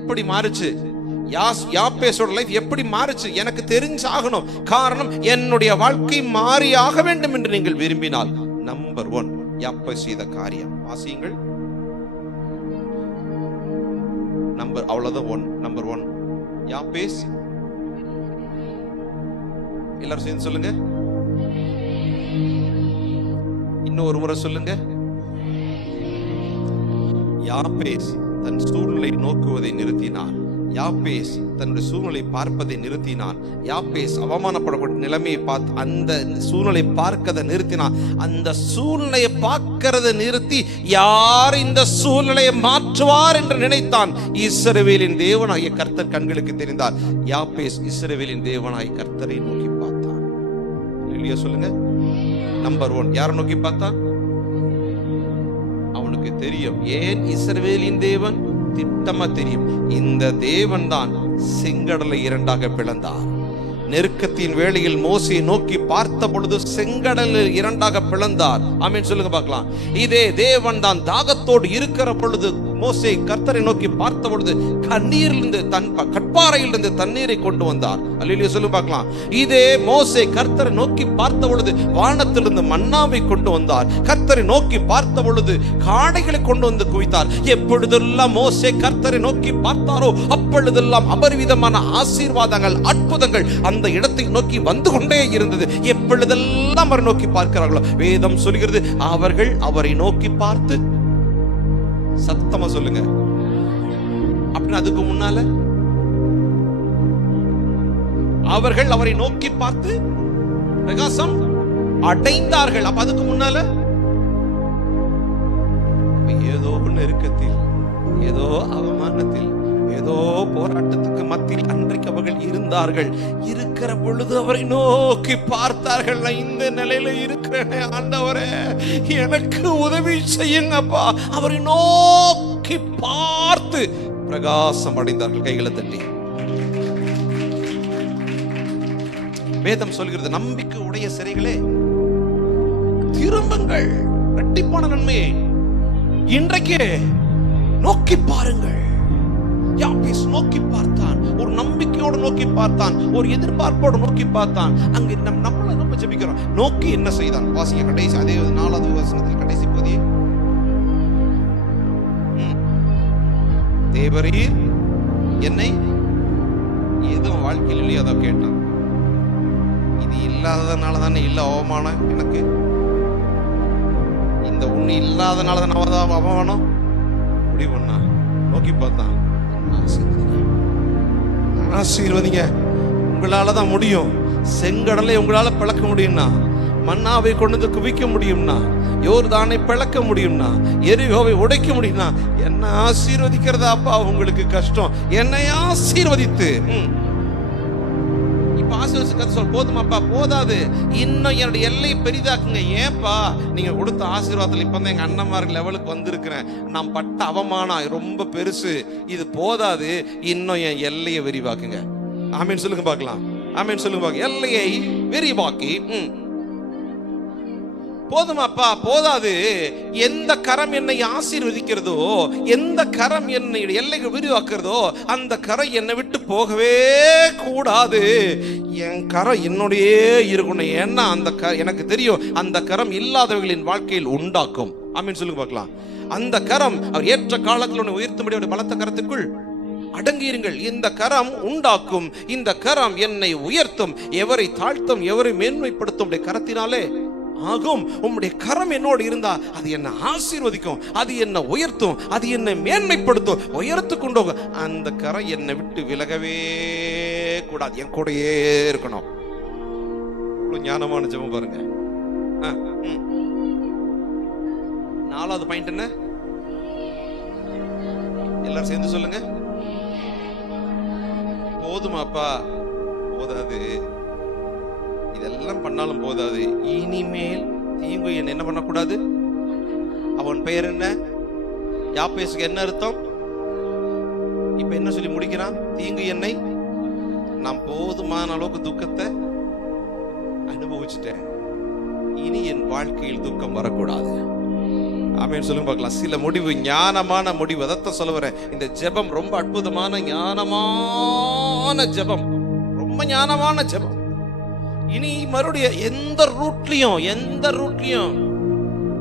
எப்படி மாறுச்சு? யாப்பேஸோட லைஃப் எப்படி மாறுச்சு? எனக்கு தெரிஞ்சாகணும். காரணம், என்னுடைய வாழ்க்கை மாறியாக வேண்டும் என்று நீங்கள் விரும்பினால் நம்பர் 1 யாப்பேஸ் செய்த காரியம் வாசியுங்கள். அவ்வளவுதான் நம்பர் 1 யாப்பேஸ். எல்லாரும் சேர்ந்து சொல்லுங்க, இன்னும் ஒரு முறை சொல்லுங்க. யாப்பேஸ் தன் சூழ்நிலை நோக்குவதை நிறுத்தினான். யாப்பேஸ் தன்னுடைய சூழ்நிலை பார்ப்பதை நிறுத்தினான். யாப்பேஸ் அவமானப்படக்கூடிய நிலைமையை பார்த்து அந்த சூழ்நிலை பார்க்கதை நிறுத்தினான். அந்த சூழ்நிலையை பார்க்கிறத நிறுத்தி யார் இந்த சூழ்நிலையை மாற்றுவார் என்று நினைத்தான். இஸ்ரவேலின் தேவனாகிய கர்த்தர் கண்களுக்கு தெரிந்தார். யாப்பேஸ் இஸ்ரவேலின் தேவனாகிய கர்த்தரை நோக்கி பார்த்தான். அல்லேலூயா சொல்லுங்க. நம்பர் 1 யாரை நோக்கி பார்த்தான்? அவனுக்கு தெரியும். ஏன் இஸ்ரவேலின் தேவன்? திட்டமா தெரியும். இந்த தேவன் தான் செங்கடலை இரண்டாக பிளந்தார். நெருக்கத்தின் வேளையில் மோசே நோக்கி பார்த்த பொழுது செங்கடலில் இரண்டாக பிளந்தார். ஆமென் சொல்லுங்க பார்க்கலாம். இதே தேவன் தான் தாகத்தோடு இருக்கிற பொழுது மோசே கர்த்தரை நோக்கி பார்த்த பொழுது கண்ணீரிலிருந்து கட்பாறையிலிருந்து தண்ணீரை கொண்டு வந்தார். அல்லேலூயா சொல்லுங்க பார்க்கலாம். இதே மோசே கர்த்தரை நோக்கி பார்த்த பொழுது வானத்திலிருந்து மன்னாவை கொண்டு வந்தார். கர்த்தரை நோக்கி பார்த்த பொழுது காடைகளை கொண்டு வந்து குவித்தார். எப்பொழுதெல்லாம் மோசே கர்த்தரை நோக்கி பார்த்தாரோ அப்பொழுதெல்லாம் அபரிவிதமான ஆசீர்வாதங்கள், அற்புதங்கள் அந்த இடத்தை நோக்கி வந்து கொண்டே இருந்தது. எப்பொழுதெல்லாம் அவரை நோக்கி பார்க்கிறார்களோ வேதம் சொல்கிறது, அவர்கள் அவரை நோக்கி பார்த்து, சத்தமா சொல்லுங்க, அப்படின்னு அதுக்கு முன்னால அவர்கள் அவரை நோக்கி பார்த்து பிரகாசம் அடைந்தார்கள். அப்ப அதுக்கு முன்னால ஏதோ நெருக்கத்தில், ஏதோ அவமானத்தில், ஏதோ போராட்டத்துக்கு மத்தியில் அன்றைக்கு அவர்கள் இருந்தார்கள். இருக்கிற பொழுது அவரை நோக்கி பார்த்தார்கள். இந்த நிலையில இருக்கிறேனே ஆண்டவரே, எனக்கு உதவி செய்யுங்கப்பா. அவரை நோக்கி பார்த்து பிரகாசம் அடைந்தார்கள். கைகளை தட்டி வேதம் சொல்கிறது, நம்பிக்கை உடைய சிறைகளே திரும்புங்கள், இரட்டிப்பான நன்மையை இன்றைக்கே நோக்கி பாருங்கள். யாபேஸ் நோக்கி பார்த்தான், ஒரு நம்பிக்கையோடு நோக்கி பார்த்தான், ஒரு எதிர்பார்ப்போடு நோக்கி பார்த்தான். அங்க நம்மள நம்ம ஜெபிக்கிறோம். நோக்கி என்ன செய்தான்? வாசிங்க கடைசி அதே 4வது வசனத்தில் கடைசி பகுதி. தேவரீர் என்னை எதுவும் வாழ்க்கையில் இல்லையோ அதை கேட்டான். இது இல்லாததுனால தானே இல்ல அவமானம் எனக்கு, இந்த ஒண்ணு இல்லாதனால தானே அவமானம். முடிவு பண்ணா நோக்கி பார்த்தான். ஆசீர்வதிங்க, உங்களால தான் முடியும். செங்கடலை உங்களால பிளக்க முடியும்னா, மன்னாவை கொண்டு வந்து குவிக்க முடியும்னா, யோர்தானை பிளக்க முடியும்னா, எரிகோவை உடைக்க முடியும்னா, என்ன ஆசீர்வதிக்கிறதா அப்பா உங்களுக்கு கஷ்டம்? என்னை ஆசீர்வதித்து போதுமாப்பா, போதாது, இன்னும் என்னுடைய எல்லையை பெரிதாக்குங்க. ஏன்பா, நீங்க கொடுத்த ஆசீர்வாதத்தில் இப்ப எங்க அண்ணன்மார்கள் லெவலுக்கு வந்திருக்கிறேன். நான் பட்ட அவமானம் ரொம்ப பெருசு, இது போதாது, இன்னும் என் எல்லையை விரிவாக்குங்க. ஆமீன் சொல்லுங்க பார்க்கலாம். ஆமீன் சொல்லுங்க பார்க்கலாம். எல்லையை விரிவாக்கி, போதுமாப்பா, போதாது, எந்த கரம் என்னை ஆசீர்வதிக்கிறதோ, எந்த கரம் என்னை எல்லைகள் விரிவாக்குறதோ, அந்த கரம் என்னை விட்டு போகவே கூடாது. என் கரம் என்னோடையே இருக்கணும். ஏன்னா அந்த எனக்கு தெரியும், அந்த கரம் இல்லாதவர்களின் வாழ்க்கையில் உண்டாக்கும். ஆமீன் சொல்லுங்க பார்க்கலாம். அந்த கரம் அவர் ஏற்ற காலத்தில் உயர்த்தும்படி பலத்த கரத்துக்குள் அடங்கியிருங்கள். இந்த கரம் உண்டாக்கும், இந்த கரம் என்னை உயர்த்தும், எவரை தாழ்த்தும், எவரை மேன்மைப்படுத்தும் கரத்தினாலே ஆகும். உம்முடைய கரம் என்னோடு இருந்தா அது என்ன ஆசீர்வதிக்கும், அது என்ன உயர்த்தும், அது என்னை மேன்மைப்படுத்தும், உயர்த்து கொண்டு போகும். அந்த கரம் என்னை விட்டு விலகவே கூடாது, என் கூடயே இருக்கணும். ஞானமான ஜெபம் பாருங்க. 4வது பாயிண்ட் என்ன? எல்லாரும் சேர்ந்து சொல்லுங்க. போதுமாப்பா, போதாது, இதெல்லாம் பண்ணாலும் போதாது, இனிமேல் தீங்கு என்ன பண்ணக்கூடாது. அவன் பெயர் என்ன? யாபேசுக்கு என்ன அர்த்தம்? இப்ப என்ன சொல்லி முடிக்கிறான்? தீங்கு என்னை, நான் போதுமான அளவுக்கு துக்கத்தை அனுபவிச்சுட்டேன், இனி என் வாழ்க்கையில் துக்கம் வரக்கூடாது. ஆமென் சொல்லுங்க பார்க்கலாம். சில முடிவு, ஞானமான முடிவு, அதைத்தான் சொல்ல வரேன். இந்த ஜெபம் ரொம்ப அற்புதமான ஞானமான ஜெபம், ரொம்ப ஞானமான ஜெபம். இனி மறுபடியும் எந்த ரூட்லயும்,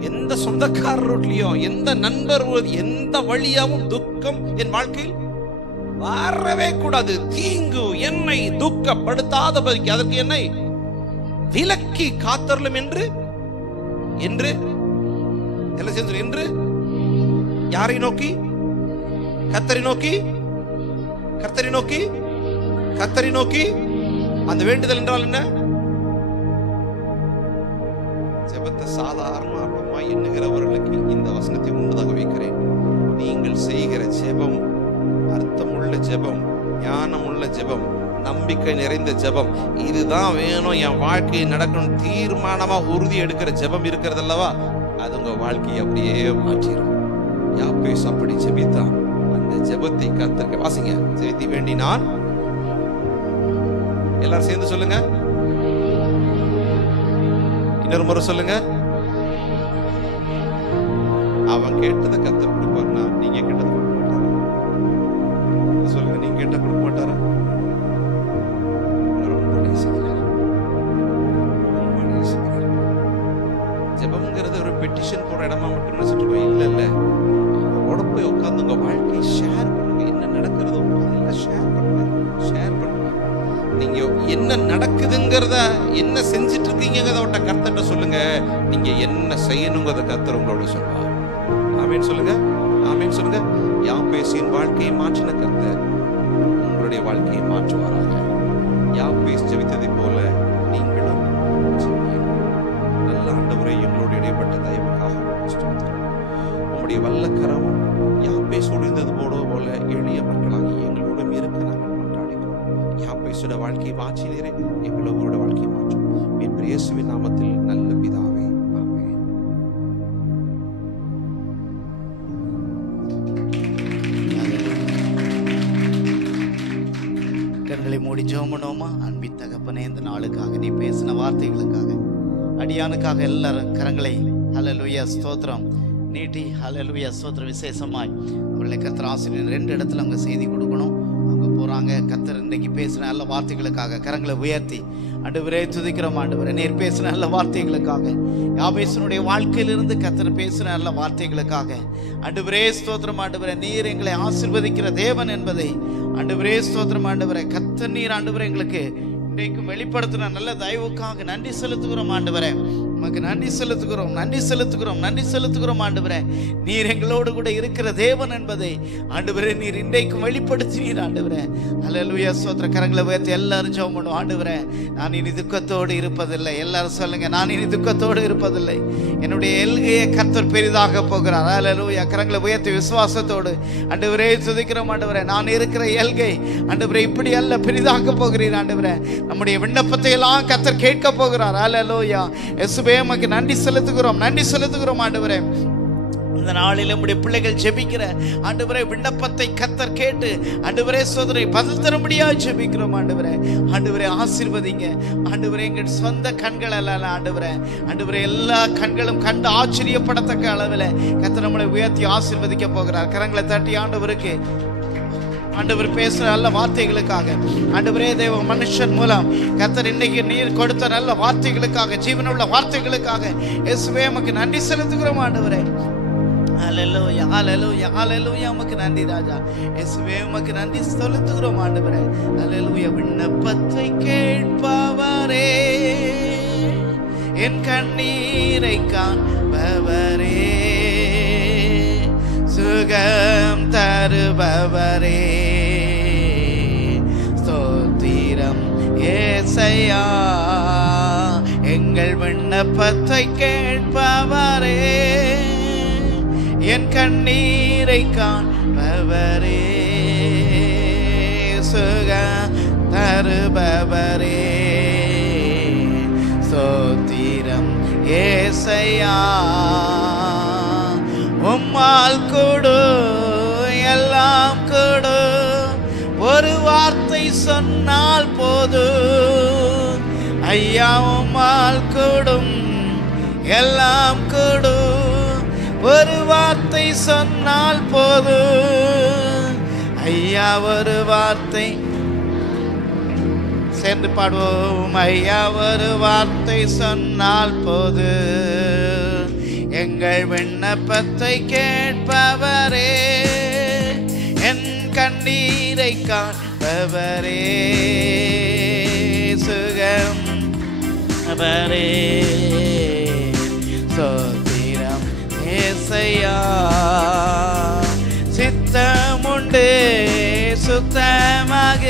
எந்த சொந்தக்கார ரூட்லயும், எந்த நண்பர், எந்த வழியாவும் துக்கம் என் வாழ்க்கையில் வரவே கூடாது. தீங்கு என்னை துக்கப்படுத்தாதபடிக்கு அதற்கு என்னை விலக்கி காத்தருளும் என்று என்று யாரை நோக்கி? கர்த்தரை நோக்கி, கர்த்தரை நோக்கி, கர்த்தரை நோக்கி. அந்த வேண்டுதல் என்றால் என்ன? ஜெபத்தை சாதாரணமா எண்ணுகிறவர்களுக்கு இந்த வசனத்தை முன்னதாக வைக்கிறேன். நீங்கள் செய்கிற ஜெபம் அர்த்தமுள்ள ஜெபம், ஞானமுள்ள ஜெபம், நம்பிக்கை நிறைந்த ஜெபம், இதுதான் வேணும் என் வாழ்க்கையை நடக்கணும் தீர்மானமா உறுதி எடுக்கிற ஜெபம் இருக்கிறது அல்லவா, அது உங்க வாழ்க்கையை அப்படியே மாற்றிடும். யாப்பேஸ் அப்படி ஜெபித்தான். அந்த ஜெபத்தை கர்த்தருக்கு வாசிங்க. செய்தி வேண்டி நான், எல்லாரும் சேர்ந்து சொல்லுங்க, இன்னொரு முறை சொல்லுங்க. அவன் கேட்டதை கர்த்தர் கொடுப்பார்னா நீங்க கேட்டதை கொடுக்க மாட்டாரா? சொல்லுங்க, நீங்க கேட்ட கொடுக்க மாட்டாரா? ரொம்ப நேசிக்கிறார், ரொம்ப நேசிக்கிறார். ஜெபம்ங்கிறது ஒரு பெட்டிஷன் போற இடமா மட்டும் நினைச்சிட்டு இருக்கோம். இல்ல இல்ல, அவரோட போய் உட்கார்ந்து உங்க வாழ்க்கையை ஷேர் பண்ணுங்க. என்ன நடக்கிறதோ அதெல்லாம் ஷேர் பண்ணுங்க, ஷேர் பண்ணுங்க. நீங்க என்ன நடக்குதுங்கிறத, என்ன செஞ்சிட்டு இருக்கீங்கிறத கர்த்தர்ட்ட சொல்லுங்க. நீங்க என்ன செய்யணுங்கிறத கர்த்தர் உங்களோட சொல்லுவார். ஆமீன் சொல்லுங்க, ஆமீன் சொல்லுங்க. யாப்பேசின் வாழ்க்கையை மாற்றின கர்த்தர் உங்களுடைய வாழ்க்கையை மாற்றுவாராக. யாப்பேஸ் ஜெபித்ததை போல நீங்களும் ஜெபியுங்கள். நல்ல ஆண்டவரே, எங்களோடு இடைப்பட்ட தயவுக்காக உங்களுடைய வல்லக்கரம் யாப்பேசோடு இருந்தது போல எளிய மக்களாகி எங்களோடும் இருக்க நாங்கள் கொண்டாடுகிறோம். யாப்பேசோட வாழ்க்கையை மாற்றினீரே, எங்களோட வாழ்க்கையை மாற்றும். மீட்பர் இயேசுவின் நாமத்தில் நல்ல பிதாவே, ஆமென். கண்களை மூடி ஜெபம் பண்ணுவோமா? அன்பின் தகப்பனே, இந்த நாளுக்காக நீ பேசின வார்த்தைகளுக்காக அடியானுக்காக எல்லாரும் கரங்களை ஹல்லேலூயா ஸ்தோத்திரம் நீட்டி ஹல்லேலூயா ஸ்தோத்திரம். விசேஷமாய் அவர்களை கர்த்தர் ஆசிரியர் 2 இடத்துல அவங்க செய்தி கொடுக்கணும். அவங்க போறாங்க. கர்த்தர் இன்னைக்கு பேசின நல்ல வார்த்தைகளுக்காக கரங்களை உயர்த்தி ஆண்டவரே துதிக்கிறோம். ஆண்டவரே, நீர் பேசின நல்ல வார்த்தைகளுக்காக, யாபேசனுடைய வாழ்க்கையிலிருந்து கர்த்தர் பேசின நல்ல வார்த்தைகளுக்காக ஆண்டவரே ஸ்தோத்திரம். ஆண்டவரே, நீர் எங்களை ஆசீர்வதிக்கிற தேவன் என்பதை ஆண்டவரே ஸ்தோத்திரம். ஆண்டவரே, கர்த்தர் நீர் ஆண்டவரே எங்களுக்கு இன்றைக்கும் வெளிப்படுத்தின நல்ல தயவுக்காக நன்றி செலுத்துகிறோம். ஆண்டவரே, உமக்கு நன்றி செலுத்துகிறோம், நன்றி செலுத்துகிறோம், நன்றி செலுத்துகிறோம். ஆண்டவரே, நீர் எங்களோடு கூட இருக்கிற தேவன் என்பதை ஆண்டவரே நீர் இன்றைக்கும் வெளிப்படுத்தினீர். ஆண்டவரே ஹல்லேலூயா ஸ்தோத்திரம். கரங்களை உயர்த்தி எல்லாரும் ஜெபம் பண்ணுவோம். ஆண்டவரே, நான் இனி துக்கத்தோடு இருப்பதில்லை. எல்லாரும் சொல்லுங்க, நான் இனி துக்கத்தோடு இருப்பதில்லை. என்னுடைய எல்கையை கர்த்தர் பெரிதாக போகிறார். ஹல்லேலூயா. கரங்களை உயர்த்தி விசுவாசத்தோடு ஆண்டவரே துதிக்கிறோம். ஆண்டவரே, நான் இருக்கிற எல்கை ஆண்டவரே இப்படி அல்ல, பெரிதாக போகிறீர். ஆண்டவரே, நம்முடைய விண்ணப்பத்தை எல்லாம் கர்த்தர் கேட்க போகிறார். ஹல்லேலூயா. இயேசுவே, உமக்கு நன்றி செலுத்துகிறோம், நன்றி செலுத்துகிறோம். ஆண்டவரே, இந்த நாளில் நம்முடைய பிள்ளைகள் ஜெபிக்கிற ஆண்டவரே விண்ணப்பத்தை கர்த்தர் கேட்டு ஆண்டவரே சோதரை பதில் தரும்படியாக ஜெபிக்கிறோம். ஆண்டவரே, ஆண்டவரே ஆசீர்வதிங்க. ஆண்டவரே, எங்கள் சொந்த கண்கள் அல்ல ஆண்டவரே, ஆண்டவரே எல்லா கண்களும் கண்டு ஆச்சரியப்படத்தக்க அளவில் கர்த்தர் நம்மளை உயர்த்தி ஆசீர்வதிக்க போகிறார். கரங்களை தட்டி ஆண்டவருக்கு ஆண்டவர் பேசுற நல்ல வார்த்தைகளுக்காக ஆண்டவரே தேவ மனுஷன் மூலம் கர்த்தர் இன்னைக்கு நீர் கொடுத்த நல்ல வார்த்தைகளுக்காக, ஜீவனுள்ள வார்த்தைகளுக்காக இயேசுவே உமக்கு நன்றி செலுத்துகிறோம். ஆண்டவரே ஹல்லேலூயா, ஹல்லேலூயா, ஹல்லேலூயா. உமக்கு நன்றி ராஜா. இயேசுவே உமக்கு நன்றி செலுத்துகிறோம். ஆண்டவரே ஹல்லேலூயா. விண்ணப்பத்தை கேட்பவரே, என் கண்ணீரை காண்பவரே, சுகம் தருபவரே, ஸ்தோத்திரம் ஏசையா. எங்கள் விண்ணப்பத்தை கேட்பவரே, என் கண்ணீரை காண்பவரே, சுகம் தருபவரே, ஸ்தோத்திரம் ஏசையா. உம்மால் கொடு எல்லாம் கொடு, ஒரு வார்த்தை சொன்னால் போது ஐயா. உம்மால் கொடும் எல்லாம் கொடு, ஒரு வார்த்தை சொன்னால் போது ஐயா. ஒரு வார்த்தை சேர்ந்து பாடுவோம். ஐயா, ஒரு வார்த்தை சொன்னால் போது எங்கள் விண்ணப்பத்தை கேட்பவரே, என் கண்ணீரை காண்பவரே, சுகம் அவரே, ஸ்தோத்திரம் ஏசையா. சித்தமுண்டு சுத்தமாக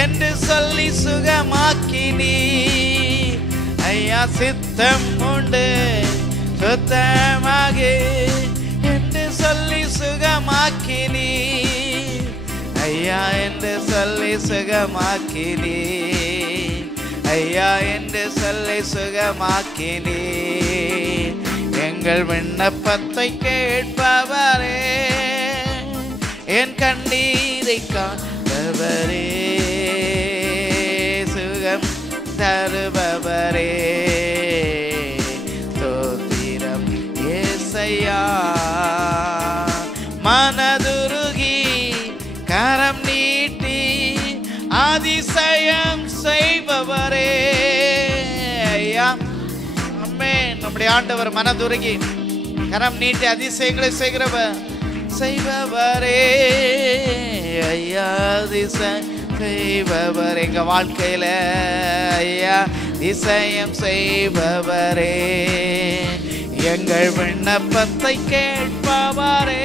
என்று சொல்லி சுகமாக்கினி ஐயா. சித்தம் உண்டு சுத்தமாக என்று சொல்லி சுகமாக்கினி ஐயா. ஐயா என்று சொல்லி சுகமாக்கினே, ஐயா என்று சொல்லி சுகமாக்கினே. எங்கள் விண்ணப்பத்தை கேட்பவரே, என் கண்ணீரை காண்பவரே, சுகம் தருபவரே, ஸ்தோத்திரம் ஏசையா. மனதுருகி கரம் நீட்டி அதிசயம் செய்பவரே, ஐயா ஆமென். நம்முடைய ஆண்டவர் மனதுருகி கரம் நீட்டி அதிசயங்களை செய்பவரே, ஐயா அதிசயம் செய்பவர். எங்க வாழ்க்கையில ஐயா அதிசயம் செய்பவரே, எங்கள் விண்ணப்பத்தை கேட்பவரே,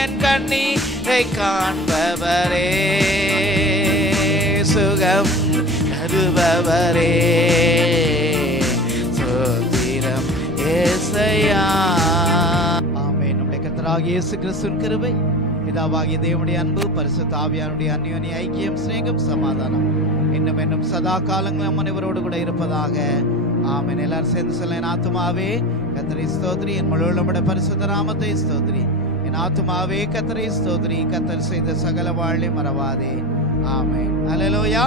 என் கண்ணீரை காண்பவரே, சுகம் தருபவரே, ஸ்தோத்திரம் ஏசையா. ஆமென். நம்முடைய கர்த்தராகிய இயேசு கிறிஸ்துவின் கிருபை, பிதாவாகிய தேவனுடைய அன்பு, பரிசுத்த ஆவியானுடைய அந்யோன்ய ஐக்கியம், சிநேகம், சமாதானம் இன்னும் சதா காலங்களும் அனைவரோடு கூட இருப்பதாக. ஆமென். எல்லாரும் சேர்ந்து சொல்ல, என் ஆத்துமாவே கர்த்தரை ஸ்தோத்திரி, என் முழு உள்ளமுடைய பரிசுத்த நாமத்தை ஸ்தோத்திரி. என் ஆத்துமாவே கர்த்தரை ஸ்தோத்திரி, கர்த்தர் செய்த சகல வாழ்வை மறவாதே. ஆமென். அல்லேலூயா.